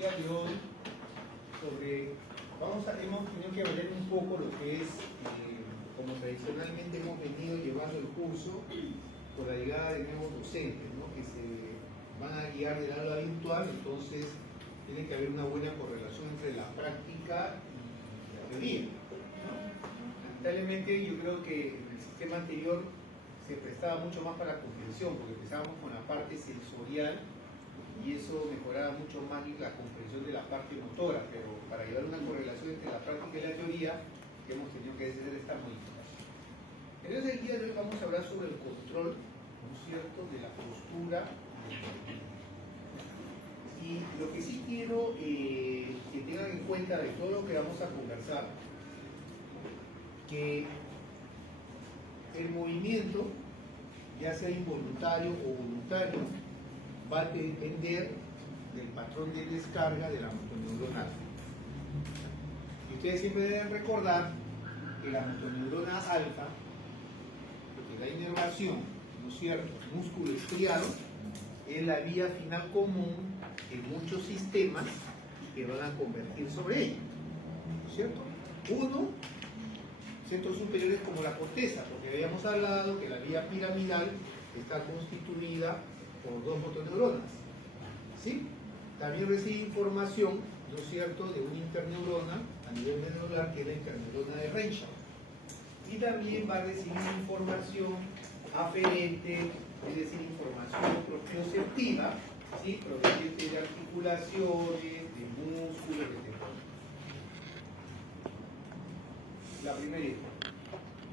día de hoy hemos tenido que ver un poco lo que es, como tradicionalmente hemos venido llevando el curso, por la llegada de nuevos docentes, ¿no? Que se van a guiar del aula virtual, entonces tiene que haber una buena correlación entre la práctica y la teoría, ¿no? Lamentablemente yo creo que en el sistema anterior se prestaba mucho más para la comprensión, porque empezábamos con la parte sensorial y eso mejoraba mucho más la comprensión de la parte motora, pero para llevar una correlación entre la práctica y la teoría hemos tenido que hacer esta modificación. Entonces el día de hoy vamos a hablar sobre el control, ¿no es cierto?, de la postura del movimiento. Y lo que sí quiero que tengan en cuenta de todo lo que vamos a conversar, que el movimiento, ya sea involuntario o voluntario, va a depender del patrón de descarga de la motoneurona alfa. Y ustedes siempre deben recordar que la motoneurona alfa, que da inervación, ¿no es cierto?, músculo estriado, es la vía final común en muchos sistemas que van a convertir sobre ella, ¿no es cierto? Uno, centros superiores como la corteza, porque habíamos hablado que la vía piramidal está constituida por dos motoneuronas, ¿sí? También recibe información, ¿no es cierto?, de una interneurona a nivel medulular, que es la interneurona de Renshaw. Y también va a recibir información aferente, es decir, información propioceptiva, ¿sí?, proveniente de articulaciones, de músculos, etc. La primera idea.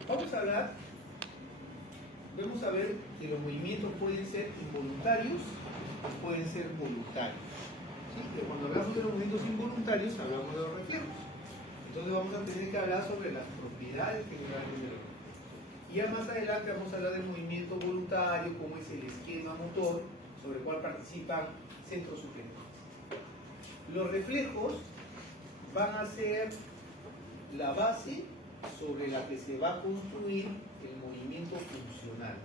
Vamos a ver que los movimientos pueden ser involuntarios o pueden ser voluntarios. ¿Sí? Pero cuando hablamos de los movimientos involuntarios, hablamos de los reflejos. Entonces vamos a tener que hablar sobre las propiedades generales de los reflejos. Y ya más adelante vamos a hablar del movimiento voluntario, cómo es el esquema motor, sobre el cual participan centros superiores. Los reflejos van a ser la base sobre la que se va a construir el movimiento funcional.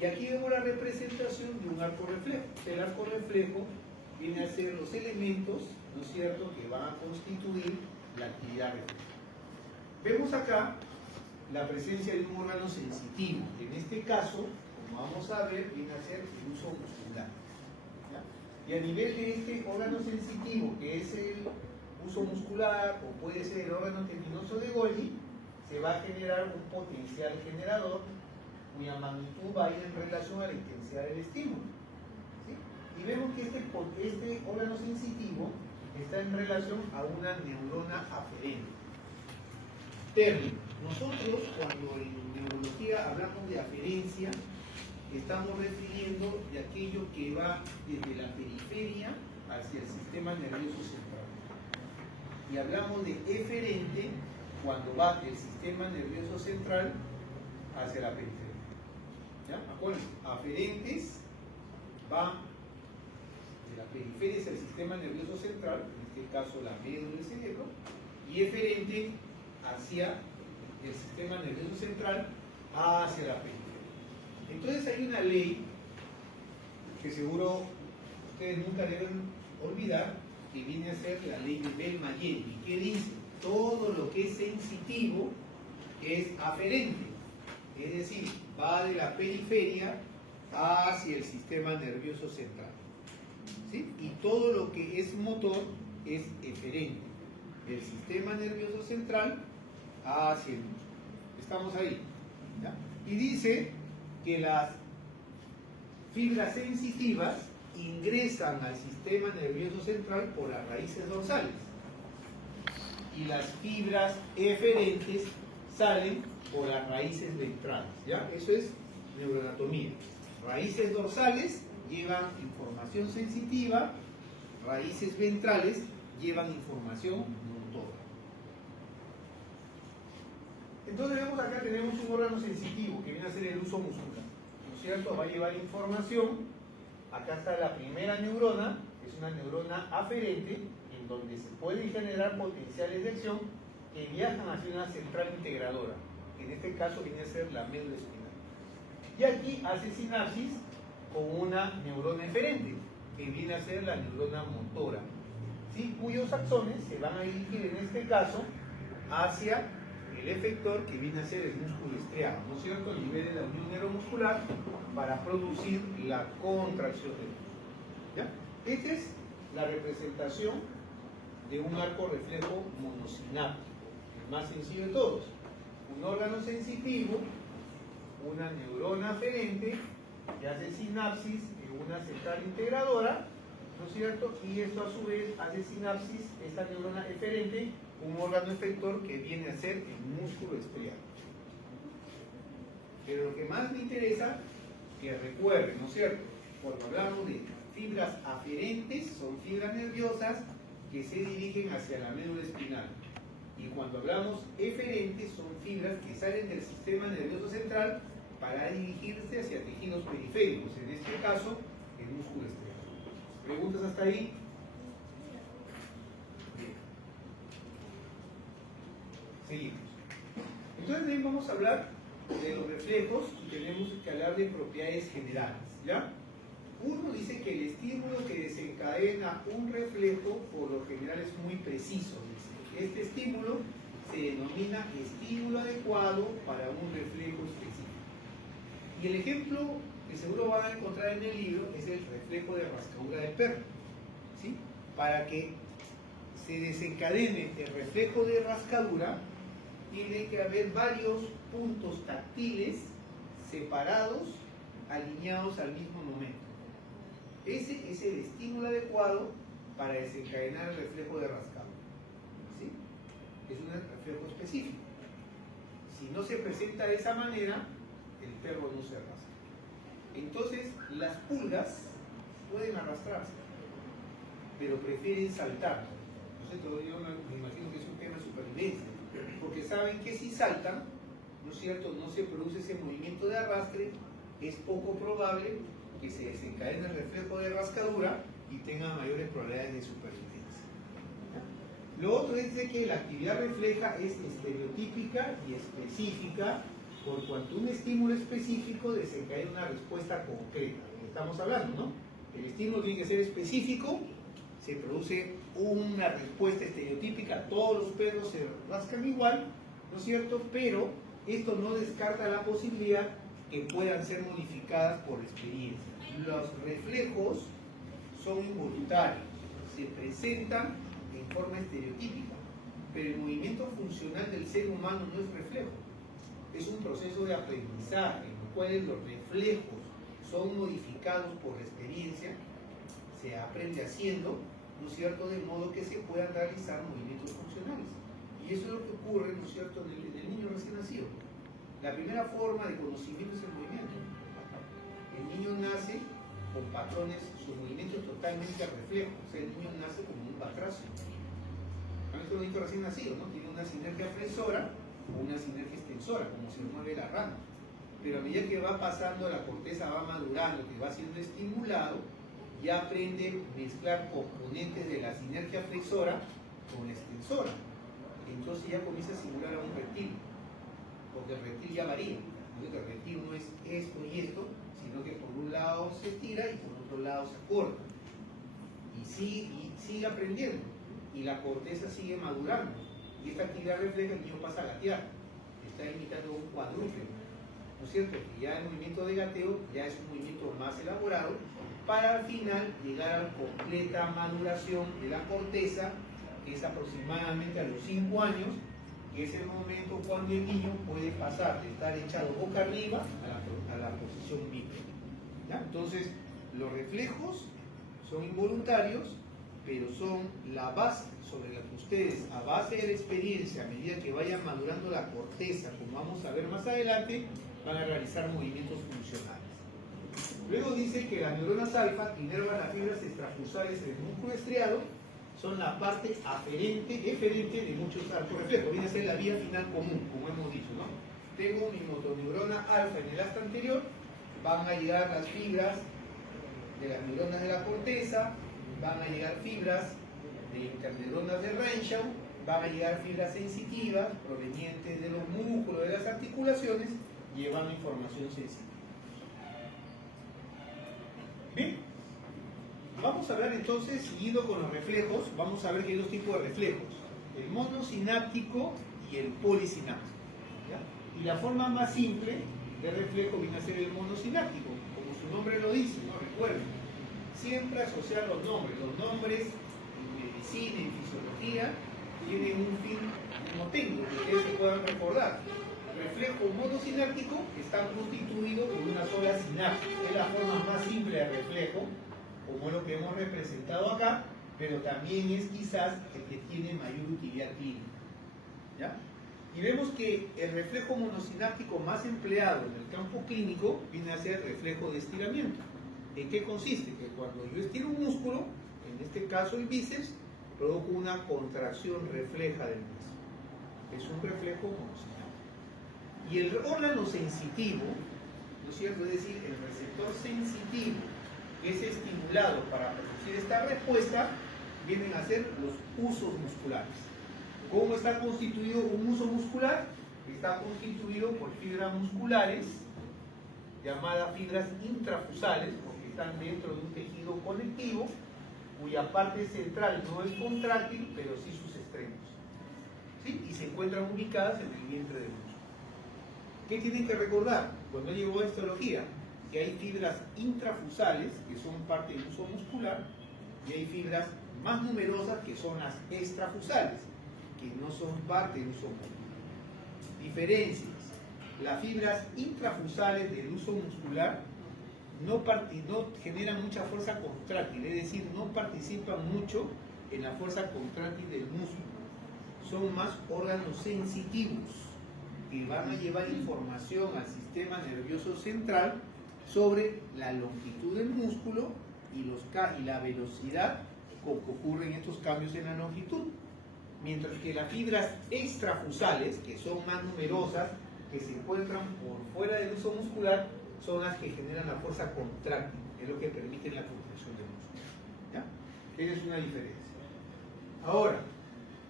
Y aquí vemos la representación de un arco reflejo. El arco reflejo viene a ser los elementos, ¿no es cierto?, que van a constituir la actividad refleja. Vemos acá la presencia de un órgano sensitivo. En este caso, como vamos a ver, viene a ser el uso muscular, ¿ya? Y a nivel de este órgano sensitivo, que es el uso muscular o puede ser el órgano tendinoso de Golgi, se va a generar un potencial generador cuya magnitud va a ir en relación a la intensidad del estímulo, ¿sí? Y vemos que este órgano sensitivo está en relación a una neurona aferente. Término. Nosotros, cuando en neurología hablamos de aferencia, estamos refiriendo de aquello que va desde la periferia hacia el sistema nervioso central. Y hablamos de eferente cuando va del sistema nervioso central hacia la periferia. ¿Ya? Acuérdense, aferentes va de la periferia hacia el sistema nervioso central, en este caso la médula del cerebro, y eferente hacia el sistema nervioso central hacia la periferia. Entonces hay una ley que seguro ustedes nunca deben olvidar, que viene a ser la ley de Bell-Mayeni, que dice: todo lo que es sensitivo es aferente, es decir, va de la periferia hacia el sistema nervioso central, ¿sí? Y todo lo que es motor es eferente, del sistema nervioso central hacia el músculo. Estamos ahí, ¿ya? Y dice que las fibras sensitivas ingresan al sistema nervioso central por las raíces dorsales y las fibras eferentes salen por las raíces ventrales, ¿ya? Eso es neuroanatomía. Raíces dorsales llevan información sensitiva, raíces ventrales llevan información motora. Entonces vemos acá, tenemos un órgano sensitivo que viene a ser el uso muscular, ¿no es cierto? Va a llevar información. Acá está la primera neurona, que es una neurona aferente, en donde se pueden generar potenciales de acción que viajan hacia una central integradora, que en este caso viene a ser la médula espinal. Y aquí hace sinapsis con una neurona eferente, que viene a ser la neurona motora, ¿sí? Cuyos axones se van a dirigir en este caso hacia el efector que viene a ser el músculo estriado, ¿no es cierto? A nivel de la unión neuromuscular para producir la contracción del músculo. ¿Ya? Esta es la representación de un arco reflejo monosináptico, el más sencillo de todos. Un órgano sensitivo, una neurona aferente que hace sinapsis en una central integradora, ¿no es cierto? Y esto a su vez hace sinapsis, esta neurona eferente, un órgano efector que viene a ser el músculo estriado. Pero lo que más me interesa, que recuerden, ¿no es cierto? Cuando hablamos de fibras aferentes, son fibras nerviosas que se dirigen hacia la médula espinal. Y cuando hablamos eferentes, son fibras que salen del sistema nervioso central para dirigirse hacia tejidos periféricos, en este caso, el músculo estriado. ¿Preguntas hasta ahí? Bien. Seguimos. Entonces ahí vamos a hablar de los reflejos y tenemos que hablar de propiedades generales, ¿ya? Uno dice que el estímulo que desencadena un reflejo por lo general es muy preciso. Dice. Este estímulo se denomina estímulo adecuado para un reflejo específico. Y el ejemplo que seguro van a encontrar en el libro es el reflejo de rascadura del perro, ¿sí? Para que se desencadene el reflejo de rascadura, tiene que haber varios puntos táctiles separados, alineados al mismo momento. Ese es el estímulo adecuado para desencadenar el reflejo de rascadura, ¿sí? Es un reflejo específico. Si no se presenta de esa manera, el perro no se arrastra. Entonces, las pulgas pueden arrastrarse, pero prefieren saltar. Entonces, yo me imagino que es un tema de supervivencia, porque saben que si saltan, ¿no es cierto?, no se produce ese movimiento de arrastre, es poco probable que se desencadene el reflejo de rascadura y tenga mayores probabilidades de supervivencia. Lo otro es de que la actividad refleja es estereotípica y específica, por cuanto un estímulo específico desencadena una respuesta concreta. Estamos hablando, ¿no? El estímulo tiene que ser específico, se produce una respuesta estereotípica, todos los perros se rascan igual, ¿no es cierto? Pero esto no descarta la posibilidad que puedan ser modificadas por experiencia. Los reflejos son involuntarios, se presentan en forma estereotípica, pero el movimiento funcional del ser humano no es reflejo. Es un proceso de aprendizaje en el cual los reflejos son modificados por la experiencia, se aprende haciendo, ¿no es cierto?, de modo que se puedan realizar movimientos funcionales. Y eso es lo que ocurre, ¿no es cierto?, en el niño recién nacido. La primera forma de conocimiento es el movimiento. El niño nace con patrones, su movimiento es totalmente reflejo, o sea, el niño nace como un batracio. A veces el niño recién nacido, ¿no?, tiene una sinergia flexora o una sinergia extensora, como se mueve la rana. Pero a medida que va pasando, la corteza va madurando, que va siendo estimulado, ya aprende a mezclar componentes de la sinergia flexora con la extensora. Entonces ya comienza a simular a un reptil, porque el reptil ya varía. Entonces el reptil no es esto y esto, sino que por un lado se estira y por otro lado se acorta. Y sigue aprendiendo, y la corteza sigue madurando. Y esta actividad refleja, el niño pasa a gatear, está imitando un cuadrúpedo, ¿no es cierto? Y ya el movimiento de gateo ya es un movimiento más elaborado para al final llegar a la completa maduración de la corteza, que es aproximadamente a los 5 años, que es el momento cuando el niño puede pasar de estar echado boca arriba a la posición bípeda. ¿Ya? Entonces, los reflejos son involuntarios, pero son la base sobre la que ustedes, a base de la experiencia, a medida que vayan madurando la corteza, como vamos a ver más adelante, van a realizar movimientos funcionales. Luego dice que las neuronas alfa que inervan las fibras extrafusales del músculo estriado son la parte eferente de muchos arcos reflejos. Viene a ser la vía final común, como hemos dicho, ¿no? Tengo mi motoneurona alfa en el asta anterior, van a llegar las fibras de las neuronas de la corteza, van a llegar fibras de interneuronas de Renshaw, van a llegar fibras sensitivas provenientes de los músculos de las articulaciones, llevando información sensitiva. Bien, Vamos a hablar entonces, siguiendo con los reflejos, vamos a ver que hay dos tipos de reflejos, el monosináptico y el polisináptico, ¿ya? Y la forma más simple de reflejo viene a ser el monosináptico, como su nombre lo dice, ¿no? Recuerden, siempre asociar los nombres en medicina, en fisiología, tienen un fin no técnico, que ustedes se puedan recordar. Reflejo monosináptico está constituido por una sola sinapsis, es la forma más simple de reflejo, como lo que hemos representado acá, pero también es quizás el que tiene mayor utilidad clínica, ¿ya? Y vemos que el reflejo monosináptico más empleado en el campo clínico viene a ser el reflejo de estiramiento. ¿En qué consiste? Que cuando yo estiro un músculo, en este caso el bíceps, provoco una contracción refleja del mismo. Es un reflejo monosináptico. Y el órgano sensitivo, ¿no es cierto? Es decir, el receptor sensitivo que es estimulado para producir esta respuesta, vienen a ser los usos musculares. ¿Cómo está constituido un uso muscular? Está constituido por fibras musculares, llamadas fibras intrafusales, porque están dentro de un tejido conectivo, cuya parte central no es contráctil, pero sí sus extremos, ¿sí? Y se encuentran ubicadas en el vientre del músculo. ¿Qué tienen que recordar cuando llegó a histología? Que hay fibras intrafusales, que son parte del uso muscular, y hay fibras más numerosas, que son las extrafusales, que no son parte del uso muscular. Diferencias. Las fibras intrafusales del uso muscular no generan mucha fuerza contráctil, es decir, no participan mucho en la fuerza contráctil del músculo. Son más órganos sensitivos, que van a llevar información al sistema nervioso central sobre la longitud del músculo y la velocidad con que ocurren estos cambios en la longitud. Mientras que las fibras extrafusales, que son más numerosas, que se encuentran por fuera del uso muscular, son las que generan la fuerza contráctil, es lo que permite la contracción del músculo, ¿ya? Esa es una diferencia. Ahora,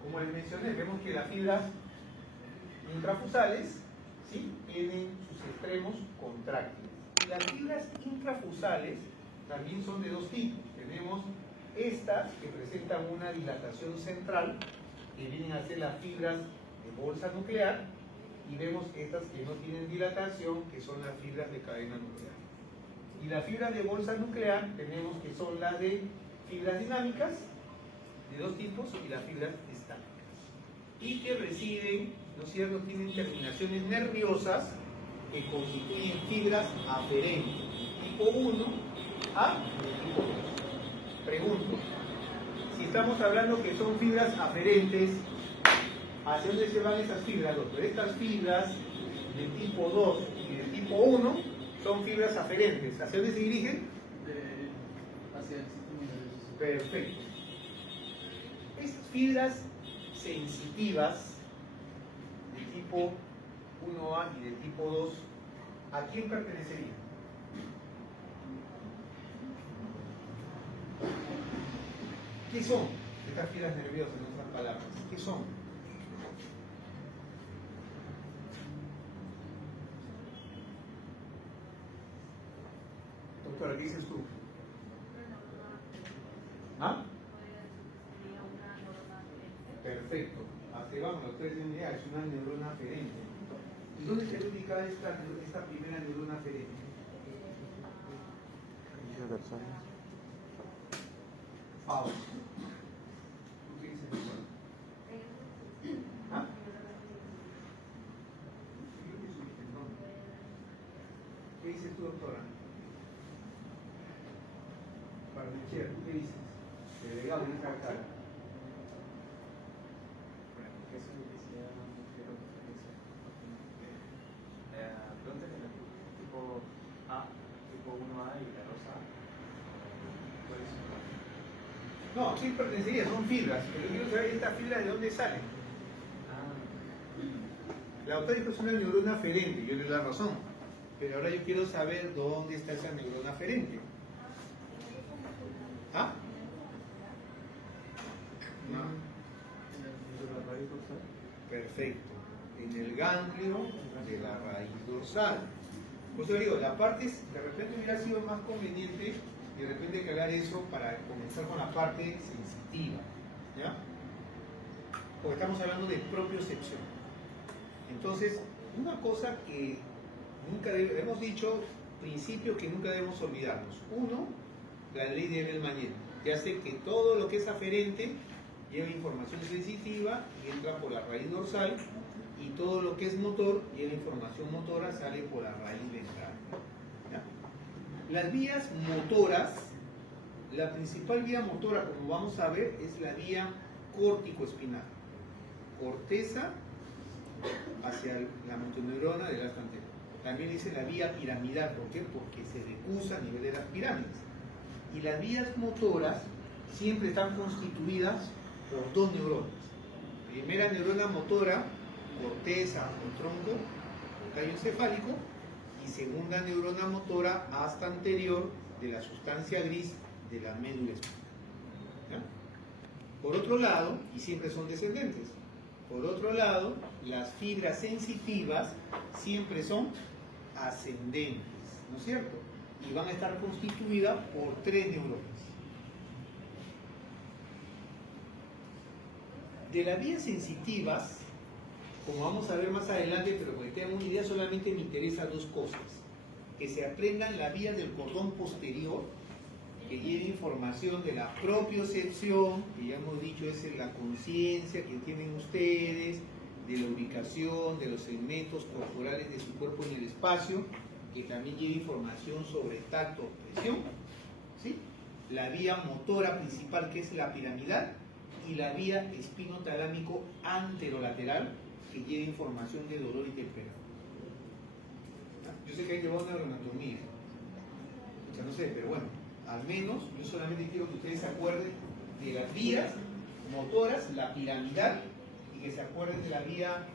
como les mencioné, vemos que las fibras intrafusales, ¿sí?, tienen sus extremos contráctiles. Y las fibras intrafusales también son de dos tipos. Tenemos estas que presentan una dilatación central, que vienen a ser las fibras de bolsa nuclear, y vemos estas que no tienen dilatación, que son las fibras de cadena nuclear. Y las fibras de bolsa nuclear tenemos que son las de fibras dinámicas, de dos tipos, y las fibras estáticas. Y que residen, ¿no es cierto?, tienen terminaciones nerviosas que constituyen fibras aferentes, tipo 1 a tipo 2. Pregunto, si estamos hablando que son fibras aferentes, ¿hacia dónde se van esas fibras, doctor? Estas fibras de tipo 2 y de tipo 1 son fibras aferentes. ¿Hacia dónde se dirigen? Hacia el sistema nervioso. Perfecto. Estas fibras sensitivas de tipo 1A y de tipo 2, ¿a quién pertenecerían? ¿Qué son estas fibras nerviosas, en otras palabras? ¿Qué son? Doctora, ¿qué dices tú? ¿Ah? Perfecto. Así vamos, ustedes dicen, ya, es una neurona aferente. ¿Y dónde se ubica esta primera neurona aferente? Pausa. ¿Tú qué dices, doctora? ¿Ah? ¿Qué dices tú, doctora? Barnechea, ¿tú qué dices? Delegado en esa cara. Eso es lo que se llama pregunta que tipo A, tipo 1A y la rosa. ¿Cuáles son? No, ¿quién pertenecería? Son fibras. Pero quiero saber estas fibras de dónde salen. La doctora dijo que es una neurona aferente, yo le doy la razón. Pero ahora yo quiero saber dónde está esa neurona aferente. ¿Ah? No. Perfecto. En el ganglio de la raíz dorsal. Pues yo digo, la parte, de repente hubiera sido más conveniente de repente aclarar eso para comenzar con la parte sensitiva, ¿ya? Porque estamos hablando de propiocepción. Entonces, una cosa que hemos dicho, principios que nunca debemos olvidarnos. Uno, la ley de Bell-Manet, que hace que todo lo que es aferente lleva información sensitiva y entra por la raíz dorsal, y todo lo que es motor lleva información motora, sale por la raíz ventral. ¿Ya? Las vías motoras, la principal vía motora, como vamos a ver, es la vía córtico-espinal. Corteza hacia la motoneurona del asta anterior. También dice la vía piramidal, ¿por qué? Porque se recusa a nivel de las pirámides. Y las vías motoras siempre están constituidas por dos neuronas. Primera neurona motora, corteza o tronco, o tallo encefálico, y segunda neurona motora, asta anterior de la sustancia gris de la médula espinal. Por otro lado, y siempre son descendentes, por otro lado, las fibras sensitivas siempre son ascendentes, ¿no es cierto? Y van a estar constituidas por tres neuronas. De las vías sensitivas, como vamos a ver más adelante, pero para que tengan una idea, solamente me interesa dos cosas. Que se aprendan la vía del cordón posterior, que lleva información de la propiocepción, que ya hemos dicho es la conciencia que tienen ustedes, de la ubicación, de los segmentos corporales de su cuerpo en el espacio, que también lleva información sobre tacto, presión, ¿sí? La vía motora principal, que es la piramidal, y la vía espinotalámico anterolateral, que lleva información de dolor y temperatura. Yo sé que hay que llevar neuroanatomía, o sea, no sé, pero bueno, al menos yo solamente quiero que ustedes se acuerden de las vías motoras, la piramidal, y que se acuerden de la vía...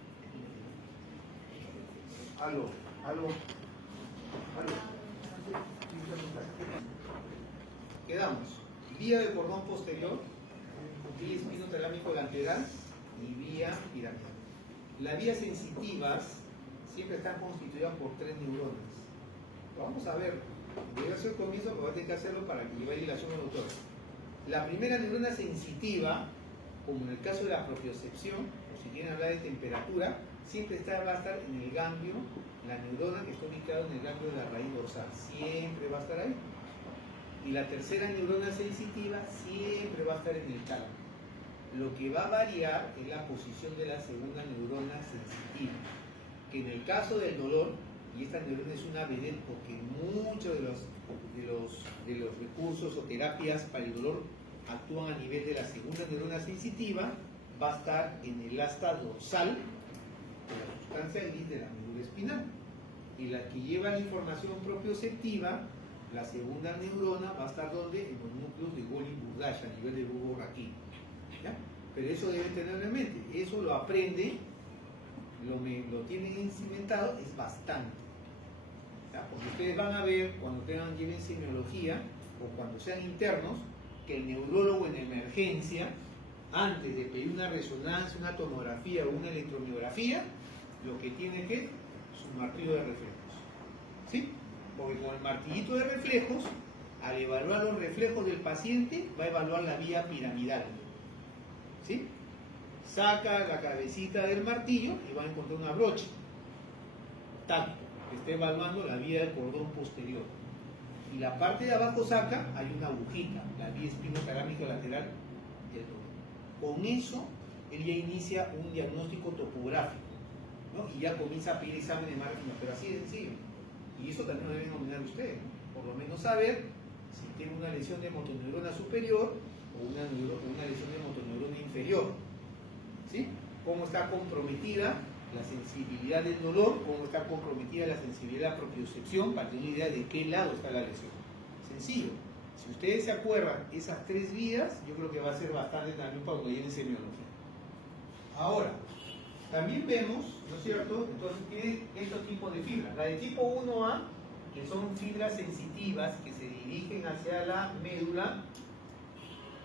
Aló. Quedamos. Vía del cordón posterior, vía espinotalámico lateral y vía piramidal. Las vías sensitivas siempre están constituidas por tres neuronas. Lo vamos a ver. Voy a hacer el comienzo, pero voy a tener que hacerlo para que lleve hilación al autor. La primera neurona sensitiva, como en el caso de la propiocepción, o si quieren hablar de temperatura, siempre va a estar en el ganglio, la neurona que está ubicada en el ganglio de la raíz dorsal, siempre va a estar ahí. Y la tercera neurona sensitiva siempre va a estar en el tálamo. Lo que va a variar es la posición de la segunda neurona sensitiva, que en el caso del dolor, y esta neurona es una vedette porque muchos de los recursos o terapias para el dolor actúan a nivel de la segunda neurona sensitiva, va a estar en el asta dorsal de la sustancia gris de la médula espinal. Y la que lleva la información propioceptiva, la segunda neurona, va a estar donde en los núcleos de Golgi-Burdach, a nivel del bulbo raquídeo. ¿Ya? Pero eso deben tenerlo en mente, eso lo aprende, lo tienen cimentado, es bastante. ¿Ya? Porque ustedes van a ver cuando lleven semiología o cuando sean internos, que el neurólogo en emergencia, antes de pedir una resonancia, una tomografía o una electromiografía, lo que tiene que es su martillo de reflejos. ¿Sí? Porque con el martillito de reflejos, al evaluar los reflejos del paciente, va a evaluar la vía piramidal. ¿Sí? Saca la cabecita del martillo y va a encontrar una brocha tacto que está evaluando la vía del cordón posterior. Y la parte de abajo saca, hay una agujita, la vía espinotalámica lateral del dolor. Con eso, él ya inicia un diagnóstico topográfico, ¿no? Y ya comienza a pedir examen de margen, pero así de sencillo. Y eso también lo deben dominar ustedes, ¿no? Por lo menos saber si tiene una lesión de motoneurona superior o una lesión de motoneurona inferior. ¿Sí? Cómo está comprometida la sensibilidad del dolor, cómo está comprometida la sensibilidad de la propiocepción, para tener una idea de qué lado está la lesión. Sencillo. Si ustedes se acuerdan esas tres vías, yo creo que va a ser bastante también para cuando lleven semiología. Ahora, también vemos, ¿no es cierto? Entonces tiene estos tipos de fibras. La de tipo 1A, que son fibras sensitivas que se dirigen hacia la médula,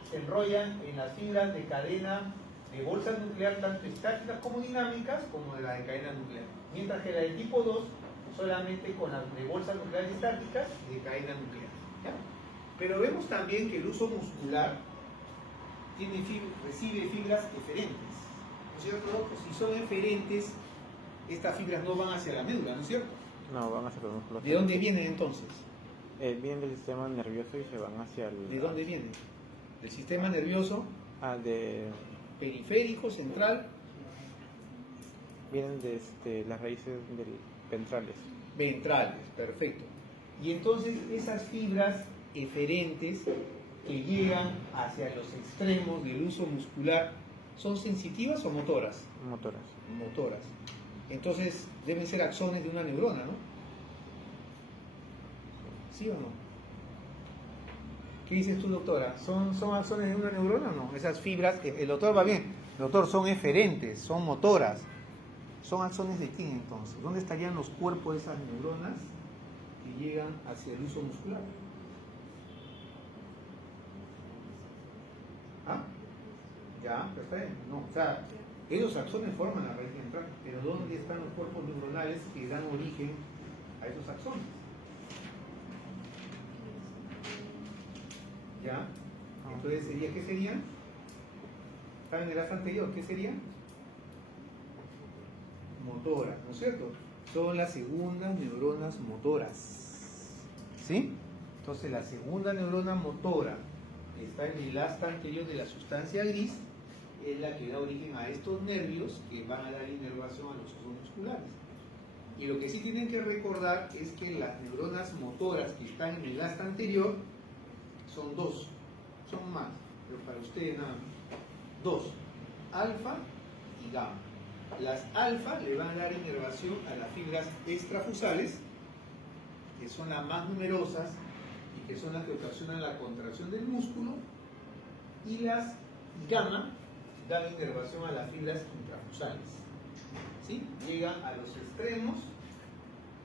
se enrollan en las fibras de cadena de bolsa nuclear, tanto estáticas como dinámicas, como de la de cadena nuclear. Mientras que la de tipo 2, solamente con las de bolsas nucleares estáticas y de cadena nuclear. ¿Ya? Pero vemos también que el uso muscular recibe fibras eferentes, ¿no es cierto? Pues si son eferentes, estas fibras no van hacia la médula, ¿no es cierto? No, van hacia los músculos. ¿De dónde vienen entonces? Vienen del sistema nervioso y se van hacia el... ¿De dónde vienen? Del sistema nervioso de... periférico, central, Vienen de las raíces ventrales. ventrales, perfecto. Y entonces esas fibras eferentes que llegan hacia los extremos del uso muscular, ¿son sensitivas o motoras? Motoras. Motoras. Entonces deben ser axones de una neurona, ¿no? ¿Sí o no? ¿Qué dices tú, doctora? ¿Son axones de una neurona o no? Esas fibras, el doctor va bien. Doctor, son eferentes, son motoras. ¿Son axones de quién entonces? ¿Dónde estarían los cuerpos de esas neuronas que llegan hacia el uso muscular? ¿Ah? Ya, pues está bien. No, o sea, esos axones forman la raíz central, pero ¿dónde están los cuerpos neuronales que dan origen a esos axones? ¿Ya? Entonces, ¿qué serían? ¿Saben el acto anterior? ¿Qué serían? Motoras, ¿no es cierto? Son las segundas neuronas motoras. ¿Sí? Entonces, la segunda neurona motora que está en el asta anterior de la sustancia gris es la que da origen a estos nervios que van a dar inervación a los usos musculares. Y lo que sí tienen que recordar es que las neuronas motoras que están en el asta anterior son dos, son más, pero para ustedes nada más. Dos, alfa y gamma. Las alfa le van a dar inervación a las fibras extrafusales, que son las más numerosas y que son las que ocasionan la contracción del músculo, y las gamma dan inervación a las fibras intrafusales. ¿Sí? Llegan a los extremos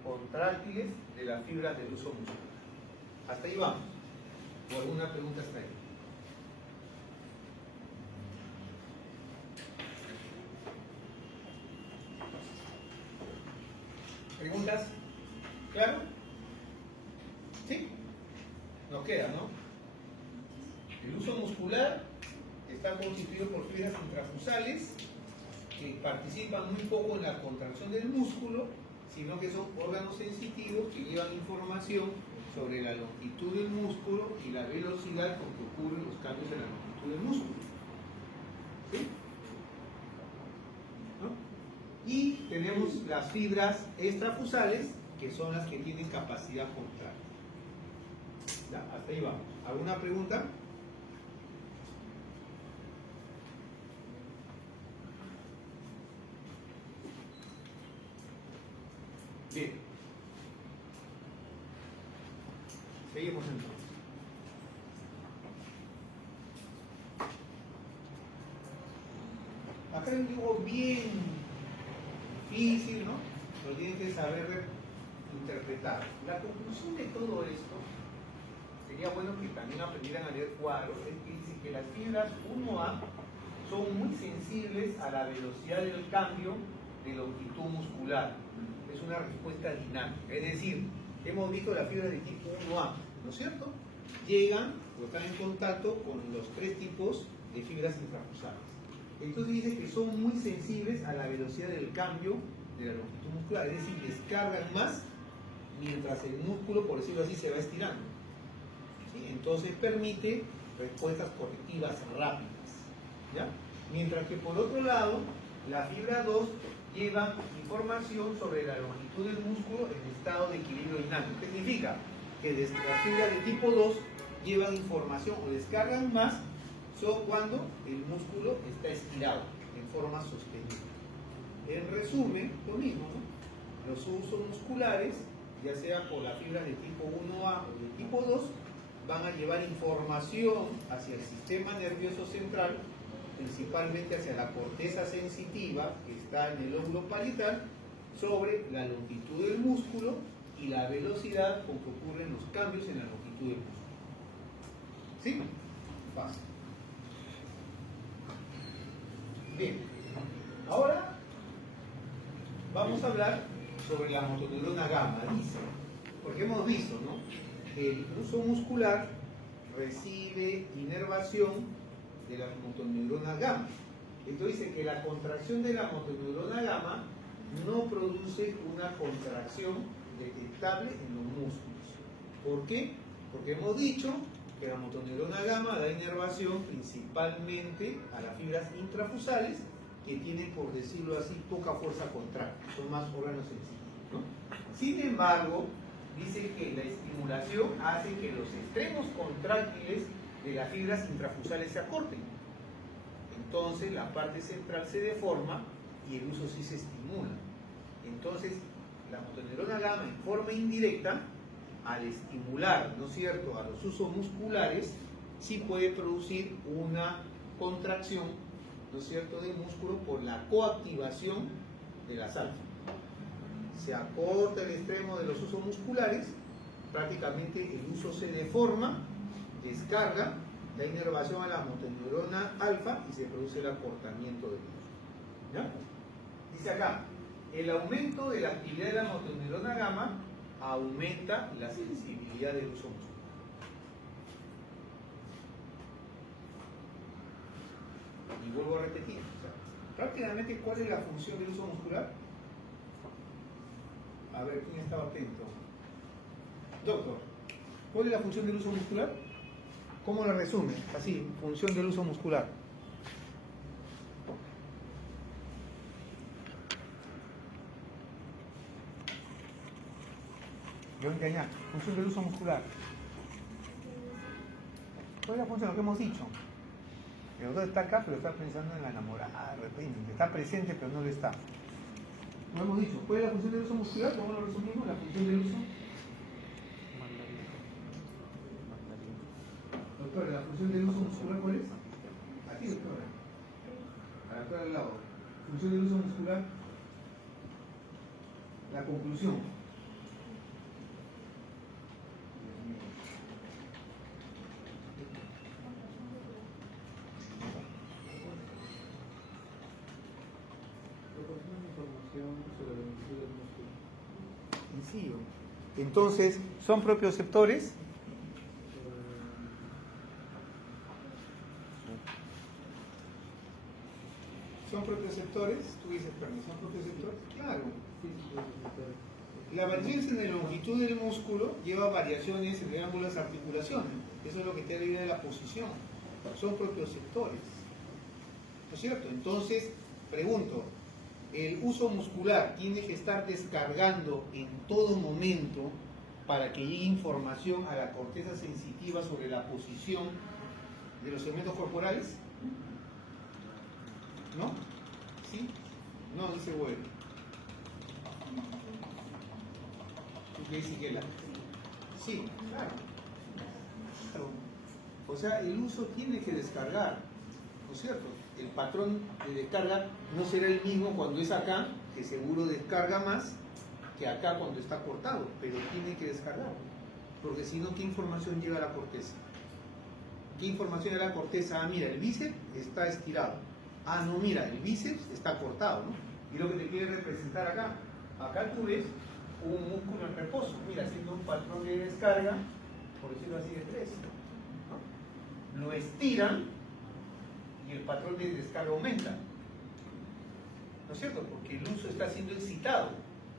contráctiles de las fibras del uso muscular. Hasta ahí vamos. ¿O alguna pregunta hasta ahí? ¿Preguntas? ¿Claro? ¿Sí? Nos queda, ¿no? El uso muscular está constituido por fibras intrafusales que participan muy poco en la contracción del músculo, sino que son órganos sensitivos que llevan información sobre la longitud del músculo y la velocidad con que ocurren los cambios en la longitud del músculo. ¿Sí? ¿No? Y tenemos las fibras extrafusales, que son las que tienen capacidad contraria. ¿Ya? Hasta ahí vamos. ¿Alguna pregunta? Bien. Seguimos entonces. Acá hay un dibujo bien difícil, ¿no? Lo tienen que saber interpretar. La conclusión de todo esto, sería bueno que también aprendieran a leer cuadros, es que dice que las fibras 1A son muy sensibles a la velocidad del cambio de longitud muscular. Es una respuesta dinámica, es decir, hemos visto las fibras de tipo 1A, ¿no es cierto? Llegan o están en contacto con los tres tipos de fibras intrafusales. Entonces dice que son muy sensibles a la velocidad del cambio de la longitud muscular, es decir, descargan más mientras el músculo, por decirlo así, se va estirando. ¿Sí? Entonces permite respuestas correctivas rápidas. ¿Ya? Mientras que por otro lado, la fibra 2 lleva información sobre la longitud del músculo en estado de equilibrio dinámico. ¿Qué significa? Que las fibras de tipo 2 llevan información o descargan más son cuando el músculo está estirado en forma sostenida. En resumen, lo mismo, ¿no? Los usos musculares, ya sea por las fibras de tipo 1A o de tipo 2, van a llevar información hacia el sistema nervioso central, principalmente hacia la corteza sensitiva que está en el lóbulo parietal, sobre la longitud del músculo y la velocidad con que ocurren los cambios en la longitud del músculo. ¿Sí? Fácil. Bien, ahora vamos a hablar sobre la motoneurona gamma, dice, porque hemos visto, ¿no? Que el uso muscular recibe inervación de la motoneurona gamma. Entonces dice que la contracción de la motoneurona gamma no produce una contracción detectable en los músculos. ¿Por qué? Porque hemos dicho que la motoneurona gamma da inervación principalmente a las fibras intrafusales que tienen, por decirlo así, poca fuerza contráctil, son más órganos sensitivos, ¿no? Sin embargo, dice que la estimulación hace que los extremos contráctiles de las fibras intrafusales se acorten. Entonces la parte central se deforma y el uso sí se estimula. Entonces la motoneurona gamma en forma indirecta, al estimular, ¿no es cierto?, a los usos musculares, sí puede producir una contracción, ¿no es cierto?, del músculo por la coactivación de las alfa. Se acorta el extremo de los usos musculares, prácticamente el uso se deforma, descarga, da inervación a la motoneurona alfa y se produce el acortamiento del músculo. ¿Ya? Dice acá, el aumento de la actividad de la motoneurona gamma aumenta la sensibilidad del uso muscular. Y vuelvo a repetir, o sea, prácticamente, ¿cuál es la función del uso muscular? A ver, ¿quién estaba atento? Doctor, ¿cuál es la función del uso muscular? ¿Cómo la resume? Así, función del uso muscular. Yo engañé. Función del uso muscular. ¿Cuál es la función? Lo que hemos dicho. El doctor está acá, pero está pensando en la enamorada, de repente. Está presente, pero no lo está. Lo hemos dicho. ¿Cuál es la función del uso muscular? ¿Cómo lo resumimos? La función del uso. Doctora, ¿la función del uso muscular cuál es? Aquí, doctora. A la doctora al lado. Función del uso muscular. La conclusión. Sencillo. Entonces, ¿son propioceptores? ¿Son propioceptores? Tú dices, perdón, ¿son propioceptores? Claro. La variación en la longitud del músculo lleva variaciones en ambas articulaciones. Eso es lo que te da la idea de la posición. Son propioceptores. ¿No es cierto? Entonces, pregunto, ¿el uso muscular tiene que estar descargando en todo momento para que llegue información a la corteza sensitiva sobre la posición de los segmentos corporales? ¿No? ¿Sí? No, dice bueno. ¿Tú qué dices, Gela? Sí, claro. O sea, el uso tiene que descargar, ¿no es cierto? El patrón de descarga no será el mismo cuando es acá, que seguro descarga más que acá cuando está cortado, pero tiene que descargar, porque si no, ¿qué información llega a la corteza? ¿Qué información llega a la corteza? Ah, mira, el bíceps está estirado. Ah, no, mira, el bíceps está cortado, ¿no? Y lo que te quiere representar acá. Acá tú ves un músculo en reposo, mira, haciendo un patrón de descarga, por decirlo así, de 3, ¿no? Lo estiran y el patrón de descarga aumenta, ¿no es cierto? Porque el uso está siendo excitado,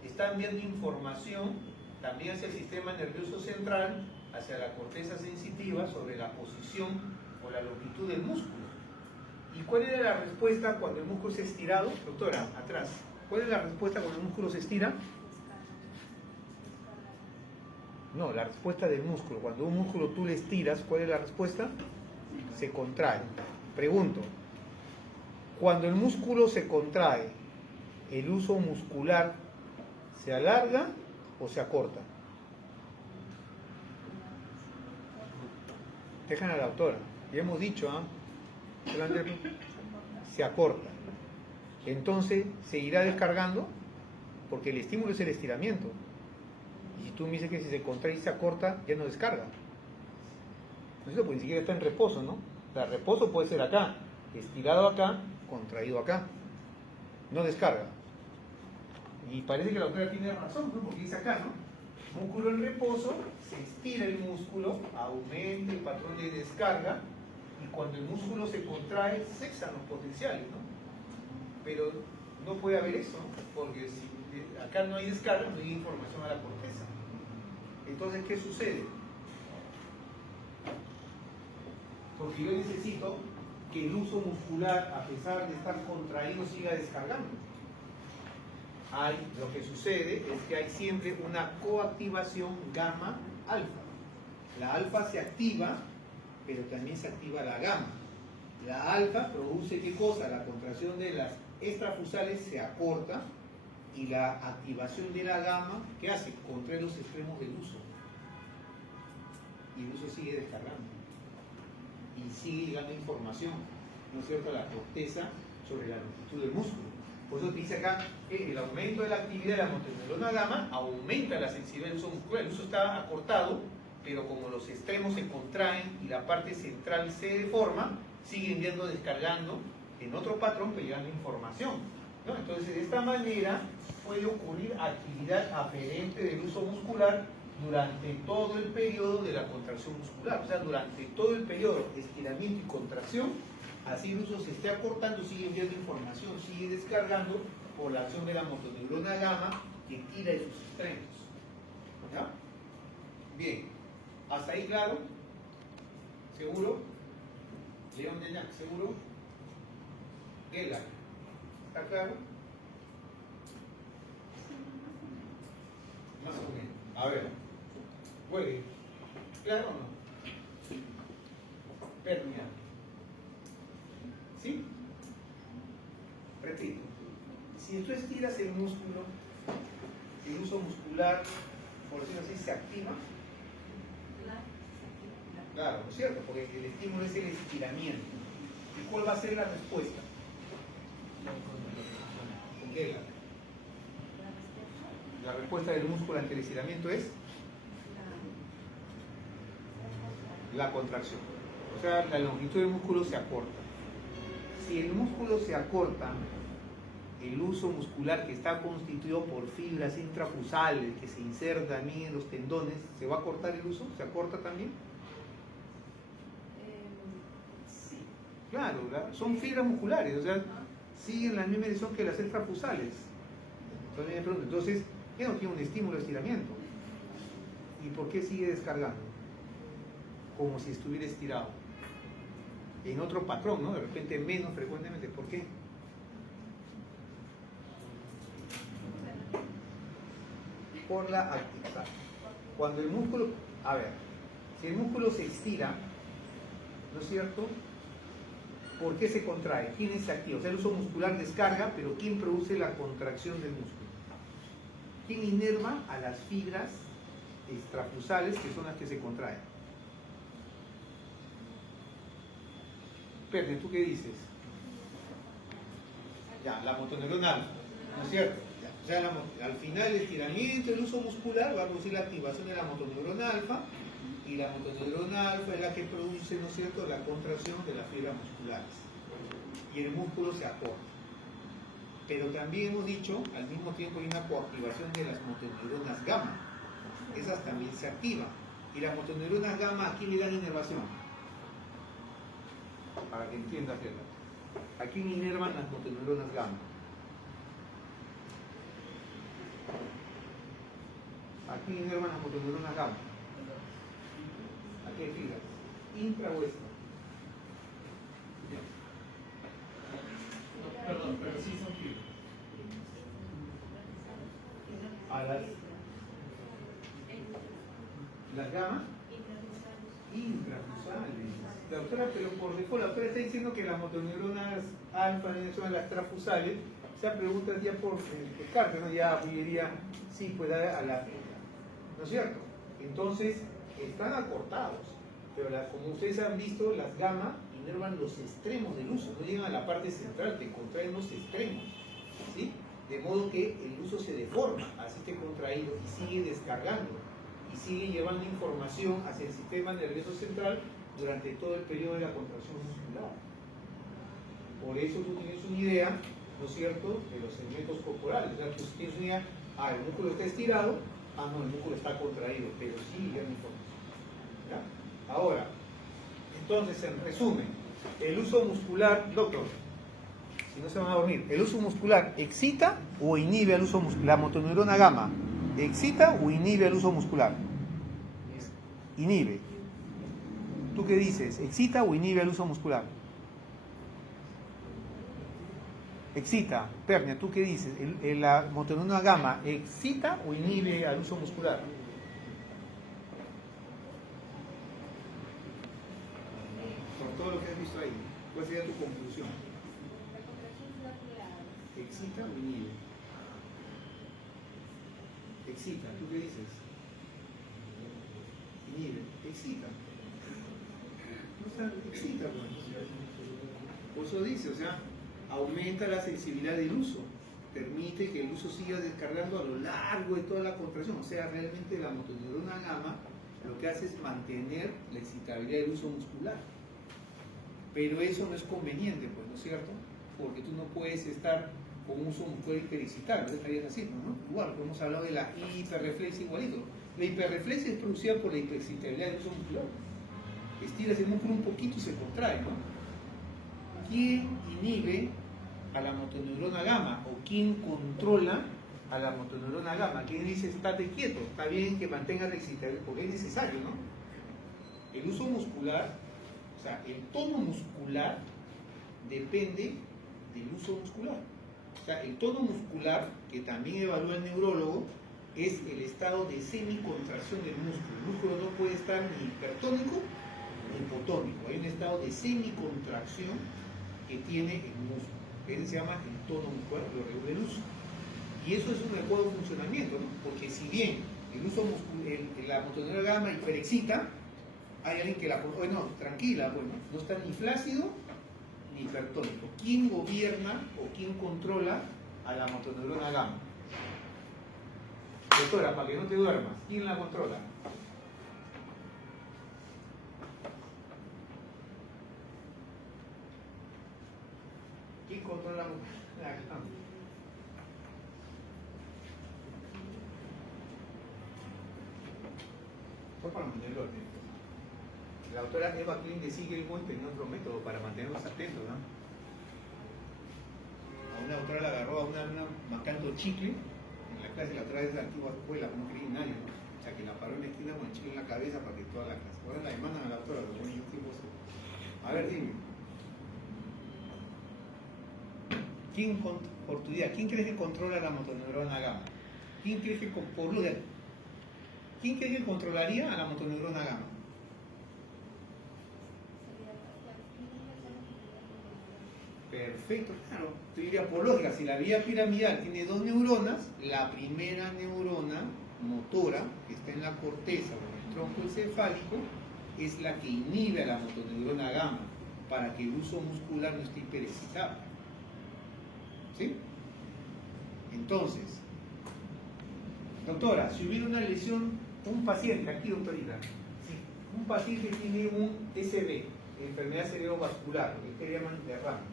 está enviando información también hacia el sistema nervioso central, hacia la corteza sensitiva sobre la posición o la longitud del músculo. ¿Y cuál era la respuesta cuando el músculo se ha estirado? Doctora, atrás. ¿Cuál es la respuesta cuando el músculo se estira? No, la respuesta del músculo. Cuando un músculo tú le estiras, ¿cuál es la respuesta? Se contrae. Pregunto, cuando el músculo se contrae, ¿el uso muscular se alarga o se acorta? Dejan a la autora. Ya hemos dicho, ¿ah? Se acorta. Entonces, ¿seguirá descargando? Porque el estímulo es el estiramiento. Y si tú me dices que si se contrae y se acorta, ya no descarga. No sé, pues ni siquiera está en reposo, ¿no? O sea, reposo puede ser acá, estirado acá, contraído acá. No descarga. Y parece que la autora tiene razón, ¿no? Porque dice acá, ¿no? Músculo en reposo, se estira el músculo, aumenta el patrón de descarga, y cuando el músculo se contrae, cesan los potenciales, ¿no? Pero no puede haber eso, ¿no? Porque si acá no hay descarga, no hay información a la corteza. Entonces, ¿qué sucede? Porque yo necesito que el uso muscular, a pesar de estar contraído, siga descargando. Lo que sucede es que hay siempre una coactivación gamma alfa. La alfa se activa, pero también se activa la gamma. La alfa produce ¿qué cosa? La contracción de las extrafusales se acorta, y la activación de la gamma, ¿qué hace? Contrae los extremos del uso. Y el uso sigue descargando. Y sigue llegando información, ¿no es cierto?, a la corteza sobre la longitud del músculo. Por eso te dice acá que el aumento de la actividad de la motoneurona gamma aumenta la sensibilidad del uso muscular. El uso está acortado, pero como los extremos se contraen y la parte central se deforma, siguen viendo descargando en otro patrón, pero llegando información, ¿no? Entonces, de esta manera puede ocurrir actividad aferente del uso muscular durante todo el periodo de la contracción muscular. O sea, durante todo el periodo de estiramiento y contracción, así el uso se esté acortando, sigue enviando información, sigue descargando por la acción de la motoneurona gamma que tira de sus extremos. ¿Ya? Bien, ¿hasta ahí claro? ¿Seguro? León de Ñac, ¿seguro? Gela, ¿está claro? Más o menos. A ver, ¿puede? ¿Claro o no? Permea. ¿Sí? Repito. Si tú estiras el músculo, el uso muscular, por decirlo así, se activa. Claro, ¿no es cierto? Porque el estímulo es el estiramiento. ¿Y cuál va a ser la respuesta? ¿Con qué? La respuesta del músculo ante el estiramiento es la contracción. O sea, la longitud del músculo se acorta. Si el músculo se acorta, el uso muscular que está constituido por fibras intrafusales que se insertan también en los tendones, ¿se va a cortar el uso? ¿Se acorta también? Sí. Claro, son fibras musculares, o sea, siguen la misma dirección que las extrafusales. Entonces, ¿qué no tiene un estímulo de estiramiento? ¿Y por qué sigue descargando? Como si estuviera estirado. En otro patrón, ¿no? De repente menos frecuentemente. ¿Por qué? Por la actividad. Cuando el músculo, a ver, si el músculo se estira, ¿no es cierto? ¿Por qué se contrae? ¿Quién es activo? O sea, el uso muscular descarga, pero ¿quién produce la contracción del músculo? ¿Quién inerva a las fibras extrafusales, que son las que se contraen? Perde, ¿tú qué dices? Ya, la motoneurona alfa, ¿no es cierto? Ya. O sea, al final el estiramiento del uso muscular va a producir la activación de la motoneurona alfa, y la motoneurona alfa es la que produce, ¿no es cierto?, la contracción de las fibras musculares. Y el músculo se acorta. Pero también hemos dicho, al mismo tiempo hay una coactivación de las motoneuronas gamma. Esas también se activan. Y las motoneuronas gamma, ¿a quién le dan inervación? Para que entiendas, ¿verdad? ¿A quién inervan las motoneuronas gamma? ¿A quién inervan las motoneuronas gamma? ¿A qué fibras? ¿Intra o extra? Perdón, pero sí son fibras. A las gamas intrafusales. La doctora, pero por default, la doctora está diciendo que las motoneuronas alfa son las extrafusales. Esa pregunta ya por Descartes, ¿no? Ya diría, sí, pues a la... ¿No es cierto? Entonces, están acortados, pero como ustedes han visto, las gamma inervan los extremos del uso, no llegan a la parte central, te contraen los extremos, ¿sí? De modo que el uso se deforma, así esté contraído, y sigue descargando, y sigue llevando información hacia el sistema nervioso central durante todo el periodo de la contracción muscular. Por eso tú tienes una idea, ¿no es cierto?, de los segmentos corporales. O sea, tú tienes una idea, el músculo está estirado, Ah, no, el músculo está contraído, pero sí libera información. ¿Ya? Ahora, entonces, en resumen, el uso muscular, doctor, si no se van a dormir, el uso muscular excita o inhibe al uso muscular. La motoneurona gamma, ¿excita o inhibe al uso muscular? Inhibe. ¿Tú qué dices? ¿Excita o inhibe al uso muscular? Excita. Pernia, ¿tú qué dices? ¿La motoneurona gamma excita o inhibe al uso muscular? Por todo lo que has visto ahí, ¿cuál sería tu conclusión? ¿Excita o inhibe? Excita. ¿Tú qué dices? Inhibe. Excita. O sea, excita, pues. Por eso dice, o sea, aumenta la sensibilidad del uso, permite que el uso siga descargando a lo largo de toda la contracción. O sea, realmente la motoneurona gamma lo que hace es mantener la excitabilidad del uso muscular. Pero eso no es conveniente, pues, ¿no es cierto? Porque tú no puedes estar con un uso muscular hiperexcitable, no estarías haciendo, ¿no? Igual, como hemos hablado de la hiperreflexia igualito. La hiperreflexia es producida por la hiperexcitabilidad del uso muscular. Estiras el músculo un poquito y se contrae, ¿no? ¿Quién inhibe a la motoneurona gamma o quién controla a la motoneurona gamma? ¿Quién dice estate quieto? Está bien que mantenga la excitabilidad porque es necesario, ¿no? El uso muscular, o sea, el tono muscular depende del uso muscular. O sea, el tono muscular, que también evalúa el neurólogo, es el estado de semicontracción del músculo. El músculo no puede estar ni hipertónico ni hipotónico. Hay un estado de semicontracción que tiene el músculo. Ese se llama el tono muscular, lo regula el uso. Y eso es un adecuado funcionamiento, ¿no? Porque si bien el uso la motoneurona gamma hiperexcita, hay alguien que la... Bueno, tranquila, bueno, no está ni flácido ni hipertónico. ¿Quién gobierna o quién controla a la motoneurona gamma? Doctora, para que no te duermas, ¿quién la controla? ¿Quién controla la motoneurona gamma? Fue para mantenerlo atento. La doctora Eva Klein de Sigelmund tenía otro método para mantenerlos atentos, ¿no? A una doctora la agarró a una mascando chicle en la clase. La doctora es de la antigua escuela, no creía en nadie, ¿no? O sea, que la paró en la esquina con el chicle en la cabeza para que toda la clase. Ahora la demandan a la doctora, lo ponen yo tipo. A ver, dime. Por tu idea, ¿quién crees que controla la motoneurona gamma? ¿Quién crees que, ¿quién crees que controlaría a la motoneurona gamma? Perfecto, claro. Yo diría por lógica, si la vía piramidal tiene dos neuronas, la primera neurona motora, que está en la corteza o en el tronco encefálico, es la que inhibe a la motoneurona gamma para que el uso muscular no esté hiperexcitado. ¿Sí? Entonces, doctora, si hubiera una lesión, un paciente, aquí doctorita, si un paciente tiene un SB, enfermedad cerebrovascular, lo que llaman derrame,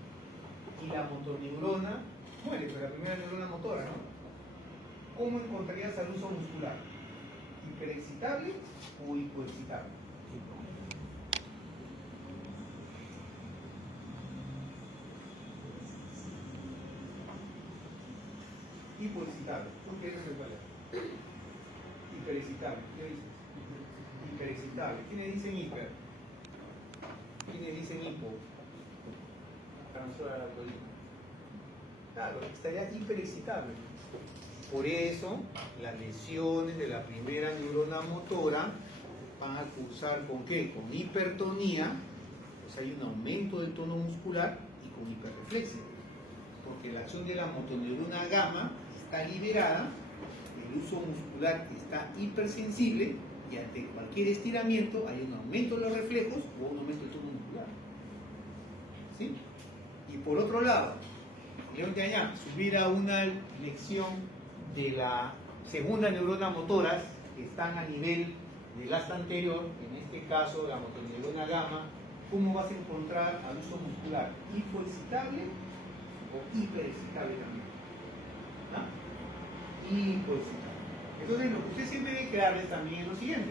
y la motoneurona muere, pero la primera neurona motora, ¿no? ¿Cómo encontrarías al uso muscular? ¿Hiperexcitable o hipoexcitable? Hipoexcitable. ¿Tú qué eres el cual? Hiperexcitable. ¿Qué dices? Hiperexcitable. ¿Quiénes dicen hiper? ¿Quiénes dicen hipo? Transferar la colina. Claro, estaría hiperexcitable. Por eso, las lesiones de la primera neurona motora van a cursar ¿con qué? Con hipertonía, pues hay un aumento del tono muscular y con hiperreflexia. Porque la acción de la motoneurona gamma está liberada, el uso muscular está hipersensible y ante cualquier estiramiento hay un aumento de los reflejos o un aumento del tono muscular. ¿Sí? Y por otro lado, León de Añá, si hubiera una lección de la segunda neurona motoras que están a nivel del asta anterior, en este caso la motoneurona gamma, ¿cómo vas a encontrar al uso muscular? ¿Hipoexcitable o hiperexcitable también? ¿Ah? Hipoexcitable. Entonces, lo que usted siempre debe crearles también es lo siguiente.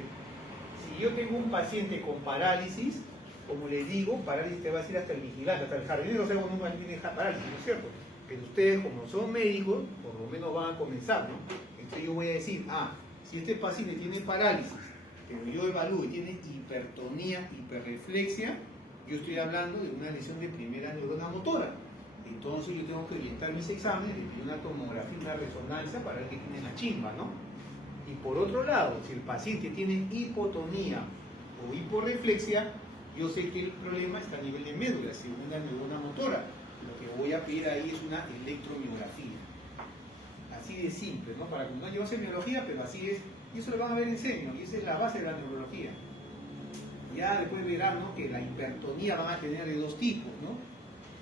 Si yo tengo un paciente con parálisis, como les digo, parálisis te va a decir hasta el vigilante, hasta el jardinero, o sea, cuando uno tiene parálisis, ¿no es cierto? Pero ustedes, como son médicos, por lo menos van a comenzar, ¿no? Entonces yo voy a decir, si este paciente tiene parálisis, pero yo evalúo y tiene hipertonía, hiperreflexia, yo estoy hablando de una lesión de primera neurona motora. Entonces yo tengo que orientar mis exámenes, y una tomografía, una resonancia para ver que tiene la chimba, ¿no? Y por otro lado, si el paciente tiene hipotonía o hiporreflexia, yo sé que el problema está a nivel de médula, segunda neurona motora. Lo que voy a pedir ahí es una electromiografía. Así de simple, ¿no? Para que no lleve semiología, pero así es. Y eso lo van a ver en serio, y esa es la base de la neurología. Ya después verán, ¿no?, que la hipertonía van a tener de dos tipos, ¿no?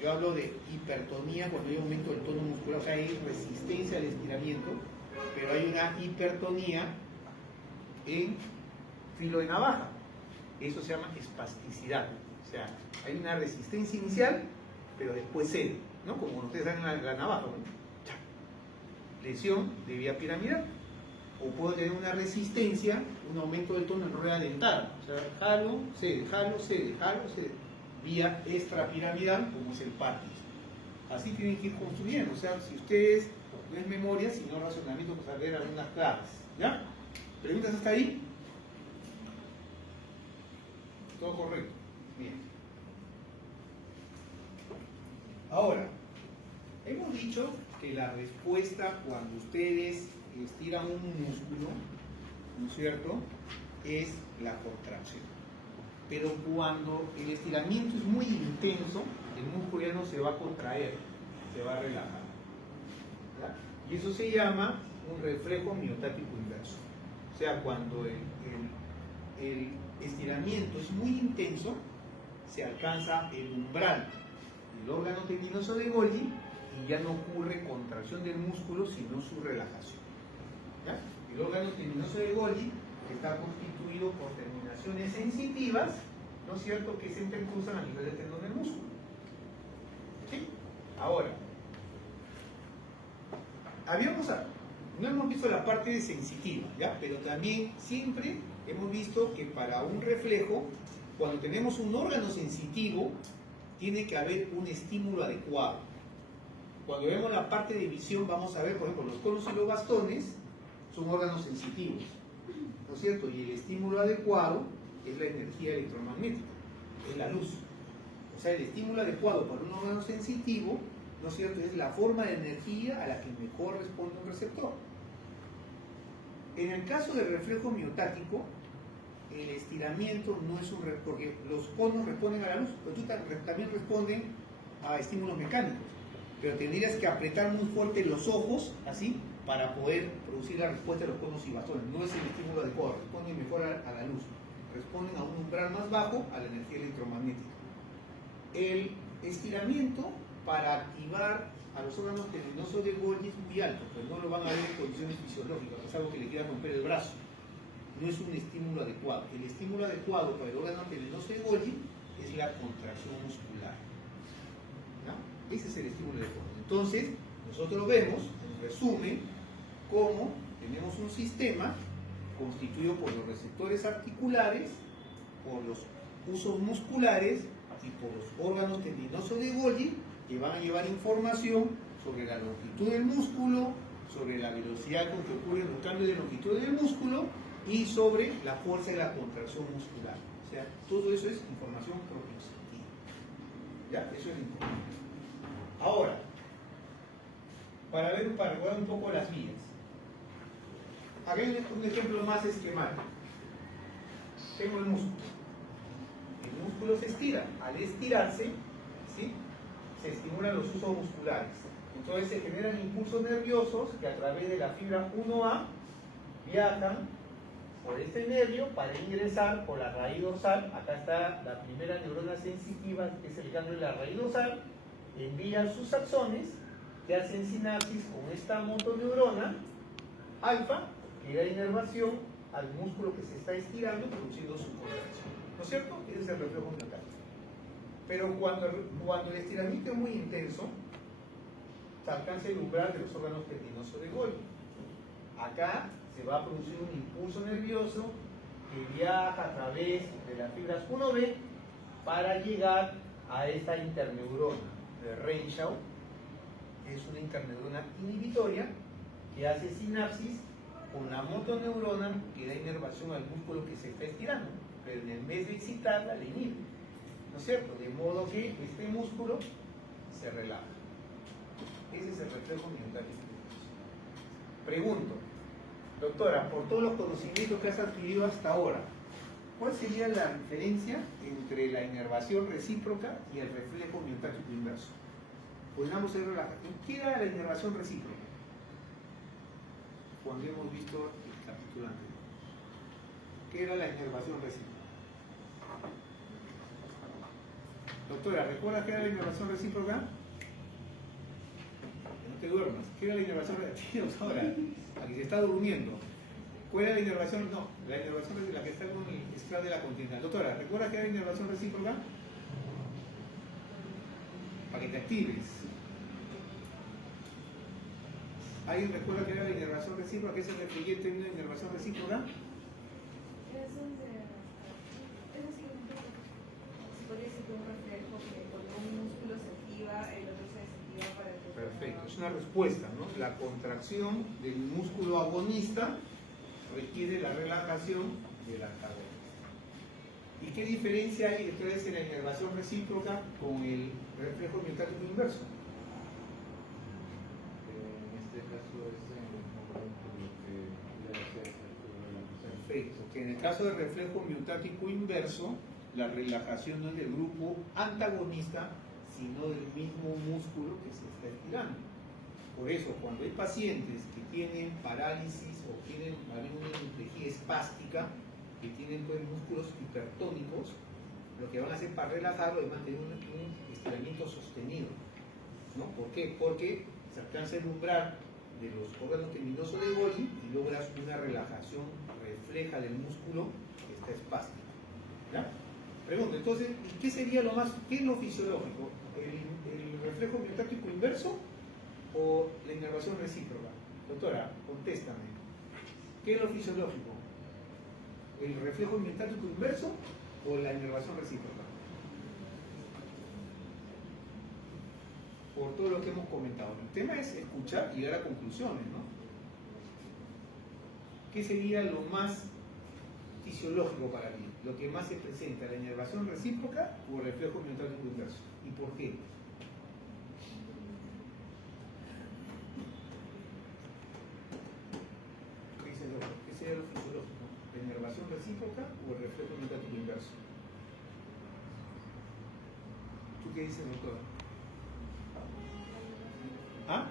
Yo hablo de hipertonía cuando hay aumento del tono muscular, o sea, hay resistencia al estiramiento, pero hay una hipertonía en filo de navaja. Eso se llama espasticidad. O sea, hay una resistencia inicial, pero después cede, ¿no? Como ustedes saben la navaja, ¿no? Lesión de vía piramidal. O puedo tener una resistencia, un aumento del tono en rueda dentada. O sea, jalo, cede, jalo, cede, jalo, cede. Vía extrapiramidal, como es el Parkinson. Así tienen que ir construyendo. O sea, si ustedes, no es memoria, sino razonamiento, pues a ver algunas claves. ¿Ya? ¿Preguntas hasta ahí? Todo correcto. Bien. Ahora, hemos dicho que la respuesta cuando ustedes estiran un músculo, ¿no es cierto?, es la contracción. Pero cuando el estiramiento es muy intenso, el músculo ya no se va a contraer, se va a relajar. ¿Ya? Y eso se llama un reflejo miotático inverso. O sea, cuando el estiramiento es muy intenso, se alcanza el umbral del órgano tendinoso de Golgi y ya no ocurre contracción del músculo, sino su relajación. ¿Ya? El órgano tendinoso de Golgi está constituido por terminaciones sensitivas, ¿no es cierto?, que se intercruzan a nivel del tendón del músculo. ¿Sí? Ahora, no hemos visto la parte sensitiva, ¿ya? Pero también siempre hemos visto que para un reflejo, cuando tenemos un órgano sensitivo, tiene que haber un estímulo adecuado. Cuando vemos la parte de visión, vamos a ver, por ejemplo, los conos y los bastones son órganos sensitivos, ¿no es cierto? Y el estímulo adecuado es la energía electromagnética, es la luz. O sea, el estímulo adecuado para un órgano sensitivo, ¿no es cierto?, es la forma de energía a la que mejor responde un receptor. En el caso del reflejo miotático, el estiramiento no es un reflejo, porque los conos responden a la luz, pero también responden a estímulos mecánicos. Pero tendrías que apretar muy fuerte los ojos, así, para poder producir la respuesta de los conos y bastones. No es el estímulo adecuado, responden mejor a la luz. Responden a un umbral más bajo, a la energía electromagnética. El estiramiento para activar a los órganos tendinosos de Golgi es muy alto, pues no lo van a ver en condiciones fisiológicas, es algo que le quiera romper el brazo. No es un estímulo adecuado. El estímulo adecuado para el órgano tendinoso de Golgi es la contracción muscular. ¿No? Ese es el estímulo adecuado. Entonces, nosotros vemos, en resumen, cómo tenemos un sistema constituido por los receptores articulares, por los usos musculares y por los órganos tendinosos de Golgi, que van a llevar información sobre la longitud del músculo, sobre la velocidad con que ocurren los cambios de longitud del músculo y sobre la fuerza de la contracción muscular. O sea, todo eso es información propioceptiva. ¿Ya? Eso es importante. Ahora, para recordar un poco las vías. Acá hay un ejemplo más esquemático. Tengo el músculo. El músculo se estira. Al estirarse, ¿sí?, se estimulan los usos musculares. Entonces se generan impulsos nerviosos que a través de la fibra 1A viajan por este nervio para ingresar por la raíz dorsal. Acá está la primera neurona sensitiva, que es el ganglio de la raíz dorsal. Envían sus axones que hacen sinapsis con esta motoneurona alfa, que da inervación al músculo que se está estirando, produciendo su contracción. ¿No es cierto? Ese es el reflejo miotático. Pero cuando el estiramiento es muy intenso, se alcanza el umbral de los órganos tendinosos de Golgi. acá se va a producir un impulso nervioso que viaja a través de las fibras 1B para llegar a esta interneurona de Renshaw. Es una interneurona inhibitoria que hace sinapsis con la motoneurona que da inervación al músculo que se está estirando, pero en vez de excitarla, le inhibe, ¿no es cierto? De modo que este músculo se relaja. Ese es el reflejo miotático. Pregunto, doctora, por todos los conocimientos que has adquirido hasta ahora, ¿cuál sería la diferencia entre la inervación recíproca y el reflejo miotático inverso? Podríamos ser relajados. ¿Qué era la inervación recíproca? Cuando hemos visto el capítulo anterior. ¿Qué era la inervación recíproca? Doctora, ¿recuerda qué era la inervación recíproca? No te duermas. ¿Qué era la inervación recíproca? Ahora, aquí se está durmiendo. ¿Cuál era la inervación? No, la inervación es la que está con el scratch de la continental. Doctora, ¿recuerda qué era la inervación recíproca? Para que te actives. ¿Alguien recuerda qué era la inervación recíproca? ¿Qué es el refluyente de una inervación recíproca? Perfecto, es una respuesta, ¿no? La contracción del músculo agonista requiere la relajación del antagonista. ¿Y qué diferencia hay entonces en la inervación recíproca con el reflejo miotático inverso? En este caso es en lo que ya se hace. Perfecto, que en el caso del reflejo miotático inverso, la relajación no es del grupo antagonista, sino del mismo músculo que se está estirando. Por eso, cuando hay pacientes que tienen parálisis o tienen una hemiplegia espástica, que tienen pues, músculos hipertónicos, lo que van a hacer para relajarlo es mantener un estiramiento sostenido, ¿no? ¿Por qué? Porque se alcanza el umbral de los órganos tendinosos de Golgi y logras una relajación refleja del músculo que está espástico. ¿Ya? Pregunta, entonces, ¿qué sería lo más, qué es lo fisiológico? ¿El reflejo miotático inverso o la inervación recíproca? Doctora, contéstame. ¿Qué es lo fisiológico? ¿El reflejo miotático inverso o la inervación recíproca? Por todo lo que hemos comentado. El tema es escuchar y llegar a conclusiones, ¿no? ¿Qué sería lo más fisiológico para mí? Lo que más se presenta, la inervación recíproca o el reflejo miotático inverso. ¿Y por qué? ¿Qué dice el doctor? ¿Qué sería lo fisiológico? ¿La inervación recíproca o el reflejo miotático inverso? ¿Tú qué dices, doctor? ¿Ah?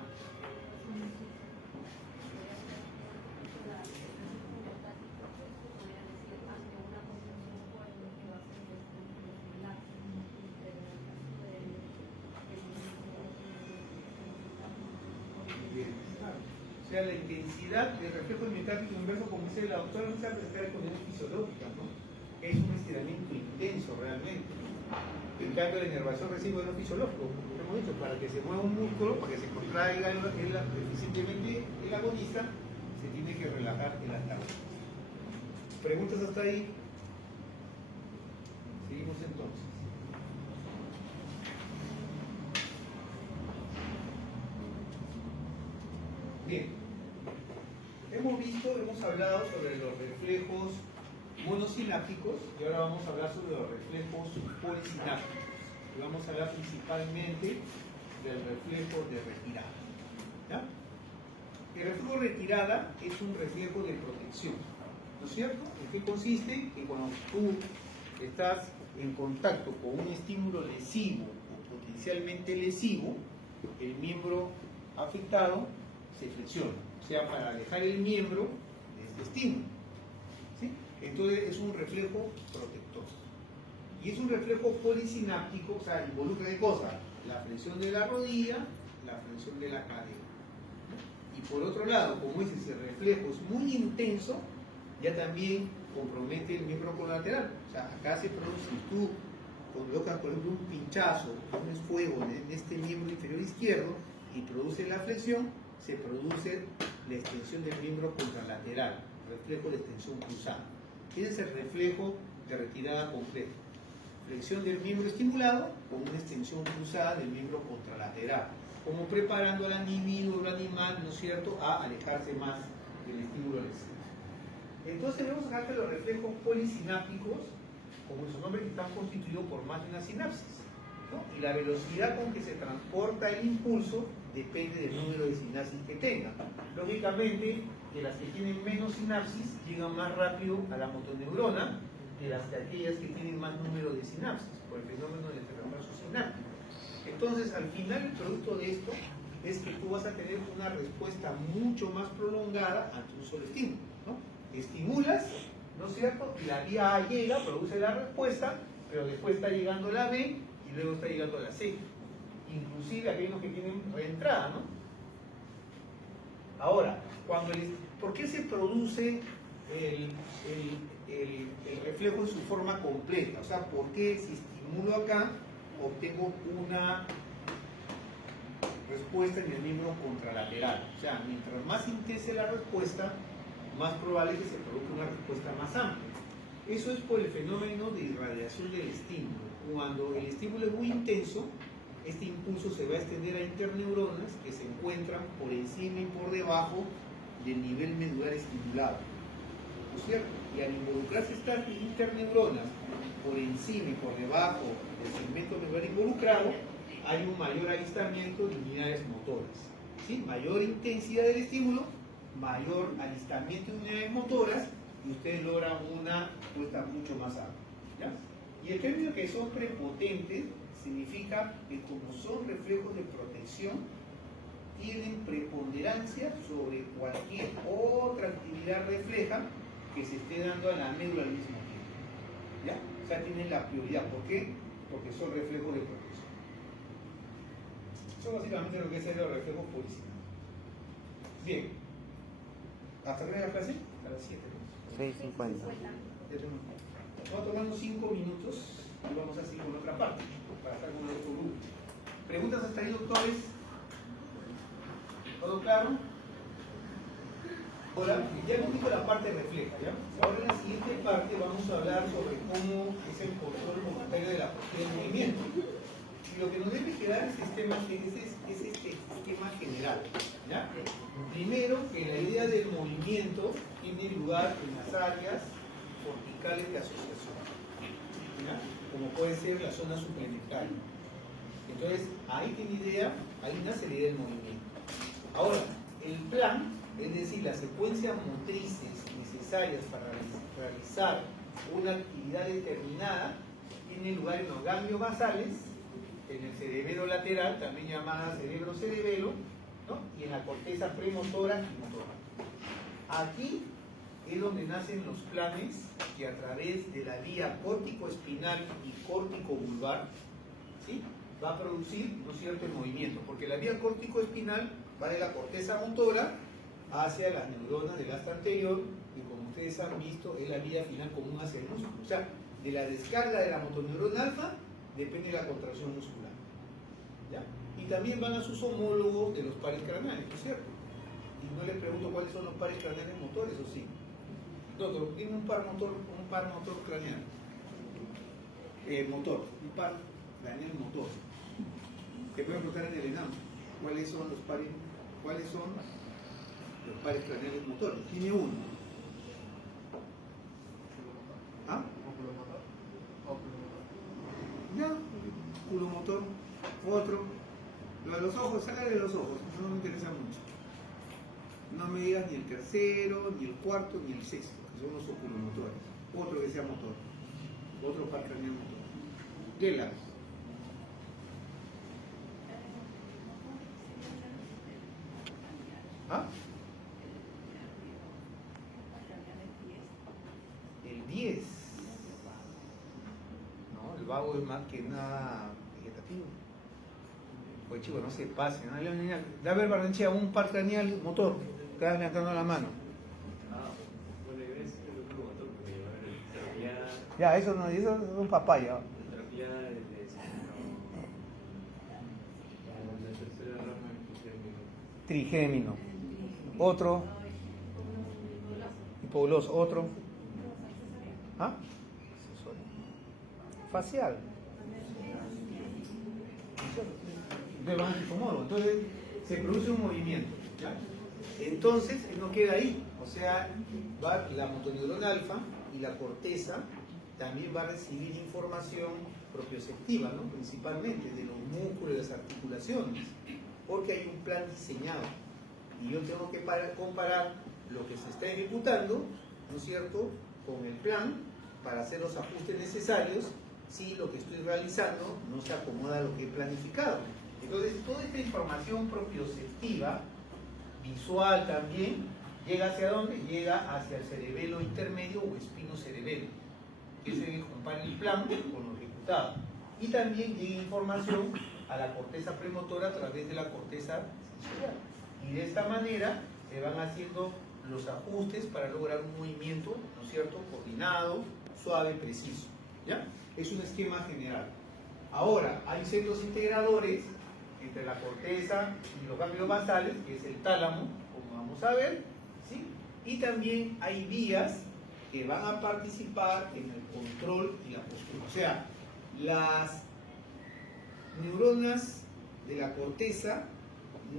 Bien, claro. O sea, la intensidad del reflejo miotático inverso, como dice la doctora, no se va a presentar con condiciones fisiológicas, ¿no? Es un estiramiento intenso realmente. En cambio, la inervación recíproca es fisiológico, como hemos dicho, para que se mueva un músculo, para que se contraiga eficientemente el agonista, se tiene que relajar el antagonista. ¿Preguntas hasta ahí? Seguimos entonces. Bien, hemos hablado sobre los reflejos monosinápticos y ahora vamos a hablar sobre los reflejos polisinápticos. Y vamos a hablar principalmente del reflejo de retirada. ¿Ya? El reflejo de retirada es un reflejo de protección, ¿no es cierto? ¿En qué consiste? Que cuando tú estás en contacto con un estímulo lesivo o potencialmente lesivo, el miembro afectado se flexiona, o sea, para alejar el miembro de este estímulo. ¿Sí? Entonces es un reflejo protector. Y es un reflejo polisináptico, o sea, involucra ¿qué cosa? La flexión de la rodilla, la flexión de la cadera. Y por otro lado, como ese reflejo es muy intenso, ya también compromete el miembro colateral. O sea, acá se produce, si tú colocas, por ejemplo, un pinchazo, pones fuego en este miembro inferior izquierdo y produce la flexión, se produce la extensión del miembro contralateral, reflejo de extensión cruzada. Ese es el reflejo de retirada completa. Flexión del miembro estimulado con una extensión cruzada del miembro contralateral, como preparando al individuo o al animal, ¿no es cierto?, a alejarse más del estímulo lesivo. Entonces vemos acá que los reflejos polisinápticos, como su nombre, están constituidos por más de una sinapsis, ¿no? Y la velocidad con que se transporta el impulso depende del número de sinapsis que tenga. Lógicamente, que las que tienen menos sinapsis llegan más rápido a la motoneurona que aquellas que tienen más número de sinapsis, por el fenómeno del retraso sináptico. Entonces, al final, el producto de esto es que tú vas a tener una respuesta mucho más prolongada ante un solo estímulo, ¿no? Estimulas, ¿no es cierto? Y la vía A llega, produce la respuesta, pero después está llegando la B y luego está llegando la C. Inclusive aquellos que tienen reentrada, ¿no? Ahora, ¿por qué se produce el reflejo en su forma completa? O sea, ¿por qué si estimulo acá obtengo una respuesta en el miembro contralateral? O sea, mientras más intensa la respuesta, más probable que se produzca una respuesta más amplia. Eso es por el fenómeno de irradiación del estímulo. Cuando el estímulo es muy intenso, este impulso se va a extender a interneuronas que se encuentran por encima y por debajo del nivel medular estimulado, ¿no es cierto? Y al involucrarse estas interneuronas por encima y por debajo del segmento medular involucrado, hay un mayor alistamiento de unidades motoras, ¿sí? Mayor intensidad del estímulo, mayor alistamiento de unidades motoras, y ustedes logran una respuesta mucho más amplia, ¿ya? Y el término que son prepotentes significa que como son reflejos de protección, tienen preponderancia sobre cualquier otra actividad refleja que se esté dando a la médula al mismo tiempo, ¿ya? O sea, tienen la prioridad. ¿Por qué? Porque son reflejos de protección. Eso es básicamente lo que es los reflejos policiales. Bien. ¿Hasta qué hora la clase? A las 7. 6:50. Vamos a tomar unos 5 minutos y vamos a seguir con otra parte, para estar con nuestro grupo. ¿Preguntas hasta ahí, doctores? ¿Todo claro? Ahora, ya hemos visto la parte refleja, ¿ya? Ahora en la siguiente parte vamos a hablar sobre cómo es el control voluntario de la postura de movimiento. Y lo que nos debe quedar es este esquema general, ¿ya? Primero, que la idea del movimiento tiene lugar en las áreas corticales de asociación, ¿ya? Como puede ser la zona suplementaria. Entonces, ahí tiene idea, ahí nace la idea del movimiento. Ahora, el plan, es decir, las secuencias motrices necesarias para realizar una actividad determinada, tiene lugar en los ganglios basales, en el cerebelo lateral, también llamada cerebro-cerebelo, ¿no? Y en la corteza premotora y motora. Aquí es donde nacen los planes que a través de la vía córtico-espinal y córtico-vulvar, ¿sí?, va a producir, ¿no es cierto?, el movimiento, porque la vía córtico-espinal va de la corteza motora hacia las neuronas del asta anterior, y como ustedes han visto, es la vía final común hacia el músculo. O sea, de la descarga de la motoneurona alfa depende la contracción muscular, ¿ya? Y también van a sus homólogos de los pares craneales, ¿no es cierto? Y no les pregunto cuáles son los pares craneales motores, ¿o sí? Doctor, tiene un par motor craneal. Un par craneal motor. Te pueden preguntar en el ENAM cuáles son los pares craneales motores. Tiene uno. ¿Ah? Ya, culomotor. Otro. Lo de los ojos, sácale de los ojos, no me interesa mucho. No me digas ni el tercero, ni el cuarto, ni el sexto, que son los oculomotores. Otro que sea motor. Otro par craneal motor. Gela. ¿Ah? El 10. No, el vago es más que nada vegetativo. Pues chico, no se pase. ¿No? Da a ver, Barranchea, un par craneal motor. Estás levantando la mano. Bueno, yo es el otro motor, porque terapia. Ya, eso no, eso es un papaya. Terapia de La tercera rama es trigémino. Trigémino. Otro. Hipogloso. Otro. ¿Ah? Facial. De banquifomoro. Entonces se produce un movimiento. ¿Ya? Entonces no queda ahí. O sea, va la motoneurona alfa y la corteza también va a recibir información propioceptiva, ¿no? Principalmente de los músculos y las articulaciones, porque hay un plan diseñado y yo tengo que comparar lo que se está ejecutando, ¿no es cierto?, con el plan para hacer los ajustes necesarios si lo que estoy realizando no se acomoda a lo que he planificado. Entonces, toda esta información propioceptiva, visual también, ¿llega hacia dónde? Llega hacia el cerebelo intermedio o espinocerebelo, que es el que compara el plan con lo ejecutado. Y también llega información a la corteza premotora a través de la corteza sensorial. Y de esta manera se van haciendo los ajustes para lograr un movimiento, ¿no es cierto?, coordinado, suave, preciso. ¿Ya? Es un esquema general. Ahora, hay centros integradores entre la corteza y los ganglios basales, que es el tálamo, como vamos a ver, ¿sí? Y también hay vías que van a participar en el control y la postura. O sea, las neuronas de la corteza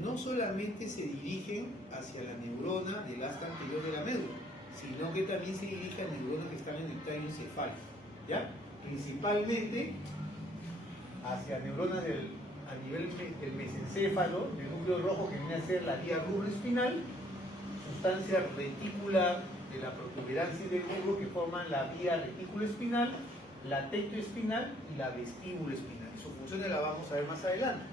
no solamente se dirigen hacia la neurona del asta anterior de la médula, sino que también se dirigen a neuronas que están en el tallo encefálico, ¿ya? Principalmente hacia neuronas a nivel del mesencéfalo, del núcleo rojo, que viene a ser la vía rubroespinal, sustancia reticular de la protuberancia del rubro que forman la vía reticuloespinal, la tectoespinal y la vestíbuloespinal. Su función la vamos a ver más adelante,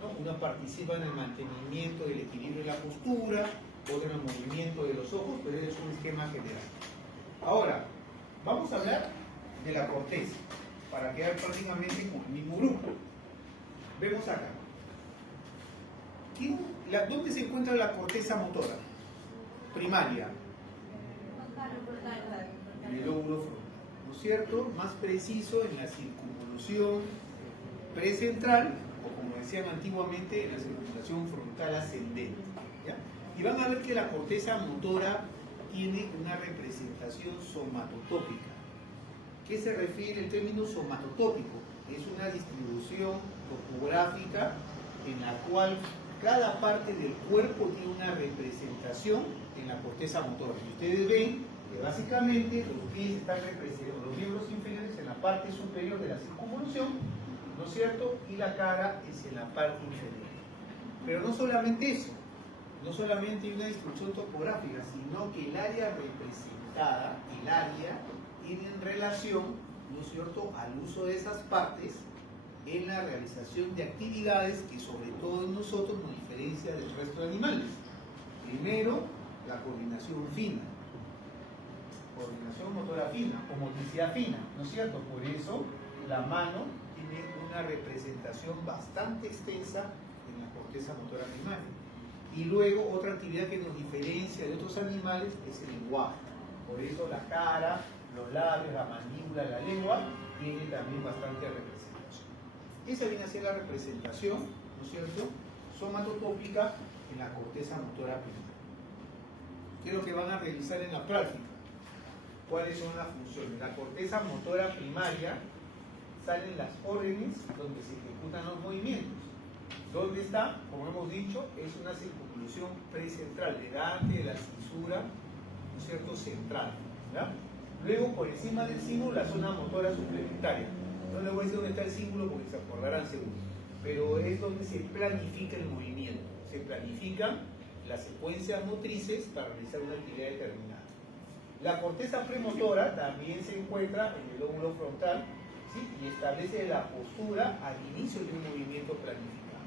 ¿no? Una participa en el mantenimiento del equilibrio de la postura, otra en el movimiento de los ojos, pero es un esquema general. Ahora, vamos a hablar de la corteza, para quedar prácticamente con el mismo grupo. Vemos acá. ¿Dónde se encuentra la corteza motora? Primaria. En el lóbulo frontal, ¿no es cierto? Más preciso, en la circunvolución precentral, o como decían antiguamente, en la circunvolución frontal ascendente. ¿Ya? Y van a ver que la corteza motora tiene una representación somatotópica. ¿Qué se refiere el término somatotópico? Es una distribución topográfica en la cual cada parte del cuerpo tiene una representación en la corteza motora. Y ustedes ven que básicamente los pies están representados, los miembros inferiores en la parte superior de la circunvolución, ¿no es cierto? Y la cara es en la parte inferior. Pero no solamente eso, no solamente hay una distribución topográfica, sino que el área representada, el área, tienen relación, ¿no es cierto?, al uso de esas partes en la realización de actividades que sobre todo en nosotros nos diferencia del resto de animales. Primero, la coordinación fina, coordinación motora fina o motricidad fina, ¿no es cierto? Por eso la mano tiene una representación bastante extensa en la corteza motora primaria. Y luego otra actividad que nos diferencia de otros animales es el lenguaje. Por eso la cara, los labios, la mandíbula, la lengua, tiene también bastante representación. Esa viene a ser la representación, ¿no es cierto?, somatotópica en la corteza motora primaria. ¿Qué es lo que van a realizar en la práctica? ¿Cuáles son las funciones? La corteza motora primaria salen las órdenes donde se ejecutan los movimientos. ¿Dónde está? Como hemos dicho, es una circunvolución precentral, delante de la cisura, ¿no es cierto?, central, ¿ya? Luego, por encima del símbolo, la zona motora suplementaria. No les voy a decir dónde está el símbolo porque se acordarán seguro. Pero es donde se planifica el movimiento. Se planifican las secuencias motrices para realizar una actividad determinada. La corteza premotora también se encuentra en el lóbulo frontal, ¿sí?, y establece la postura al inicio de un movimiento planificado.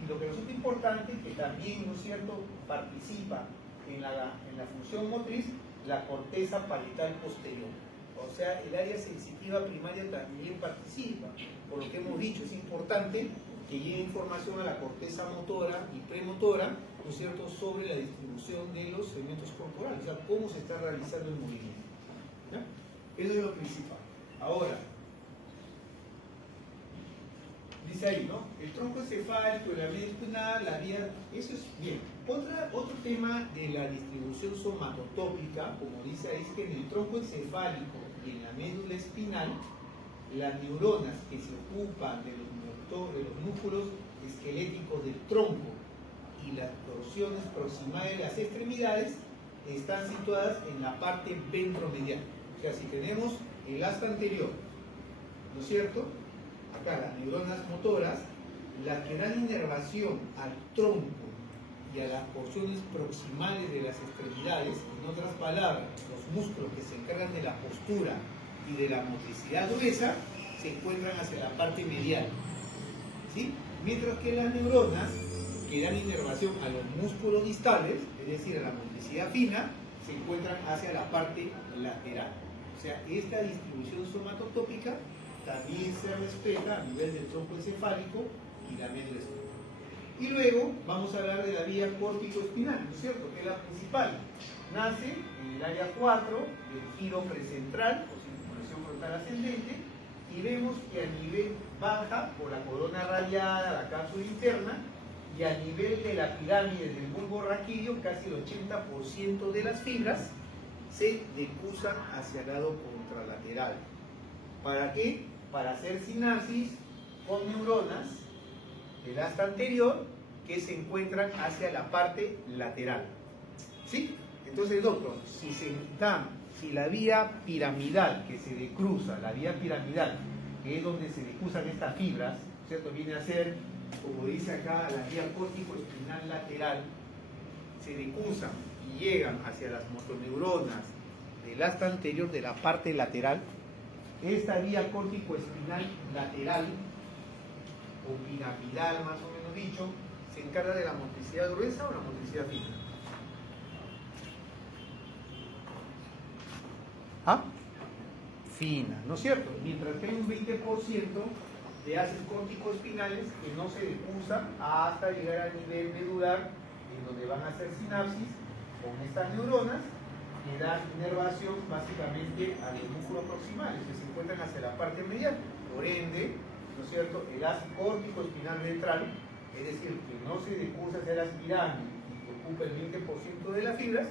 Y lo que resulta importante es que también, ¿no es cierto?, participa en la función motriz la corteza parietal posterior. O sea, el área sensitiva primaria también participa. Por lo que hemos dicho, es importante que llegue información a la corteza motora y premotora, ¿no es cierto?, sobre la distribución de los segmentos corporales, o sea, cómo se está realizando el movimiento. ¿Ya? Eso es lo principal. Ahora, Dice ahí, ¿no? El tronco encefálico, la médula espinal, la vía, eso es bien. Otro tema de la distribución somatotópica, como dice ahí, es que en el tronco encefálico y en la médula espinal, las neuronas que se ocupan de los músculos esqueléticos del tronco y las porciones proximales de las extremidades están situadas en la parte ventromedial. O sea, si tenemos el asta anterior, ¿no es cierto? Acá las neuronas motoras, las que dan inervación al tronco y a las porciones proximales de las extremidades, en otras palabras, los músculos que se encargan de la postura y de la motricidad gruesa, se encuentran hacia la parte medial, ¿sí? Mientras que las neuronas que dan inervación a los músculos distales, es decir, a la motricidad fina, se encuentran hacia la parte lateral. O sea, esta distribución somatotópica también se respeta a nivel del tronco encefálico y la médula espinal. Y luego vamos a hablar de la vía córtico-espinal, ¿no es cierto?, que es la principal. Nace en el área 4 del giro precentral o circunvalación frontal ascendente, y vemos que a nivel baja por la corona radiada, la cápsula interna, y a nivel de la pirámide del bulbo raquídeo, casi el 80% de las fibras se decusan hacia el lado contralateral. ¿Para qué? Para hacer sinapsis con neuronas del asta anterior que se encuentran hacia la parte lateral. ¿Sí? Entonces, doctor, si la vía piramidal que se decruza, la vía piramidal, que es donde se decruzan estas fibras, ¿cierto?, viene a ser, como dice acá, la vía córtico-espinal lateral, se decruzan y llegan hacia las motoneuronas del asta anterior de la parte lateral. Esta vía córtico-espinal lateral, o piramidal más o menos dicho, se encarga de la motricidad gruesa o la motricidad fina. ¿Ah? Fina, ¿no es cierto? Mientras que hay un 20% de haces córtico-espinales que no se decrusan hasta llegar al nivel medular, en donde van a hacer sinapsis con estas neuronas que dan inervación básicamente a los músculos proximales que se encuentran hacia la parte medial. Por ende, ¿no es cierto?, el haz córtico-espinal ventral, es decir, que no se decursa hacia las pirámides y que ocupa el 20% de las fibras,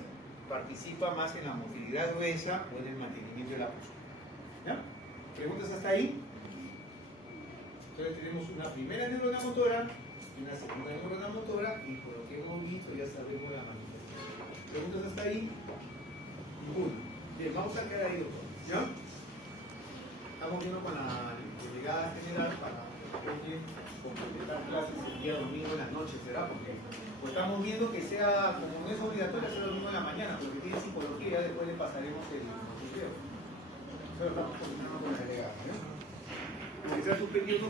participa más en la motilidad gruesa o en el mantenimiento de la postura. ¿Ya? ¿Preguntas hasta ahí? Entonces tenemos una primera neurona motora y una segunda neurona motora, y por lo que hemos visto ya sabemos la manifestación. ¿Preguntas hasta ahí? Ninguna. Bien, vamos a quedar ahí, doctor. ¿Ya? Estamos viendo con la delegada general para completar clases el día domingo en las noches, ¿será? Porque pues estamos viendo que sea, como no es obligatorio hacer el domingo en la mañana, porque tiene psicología, después le pasaremos el video. Pero estamos coordinando con la delegada, ¿ya? Porque se ha suspendido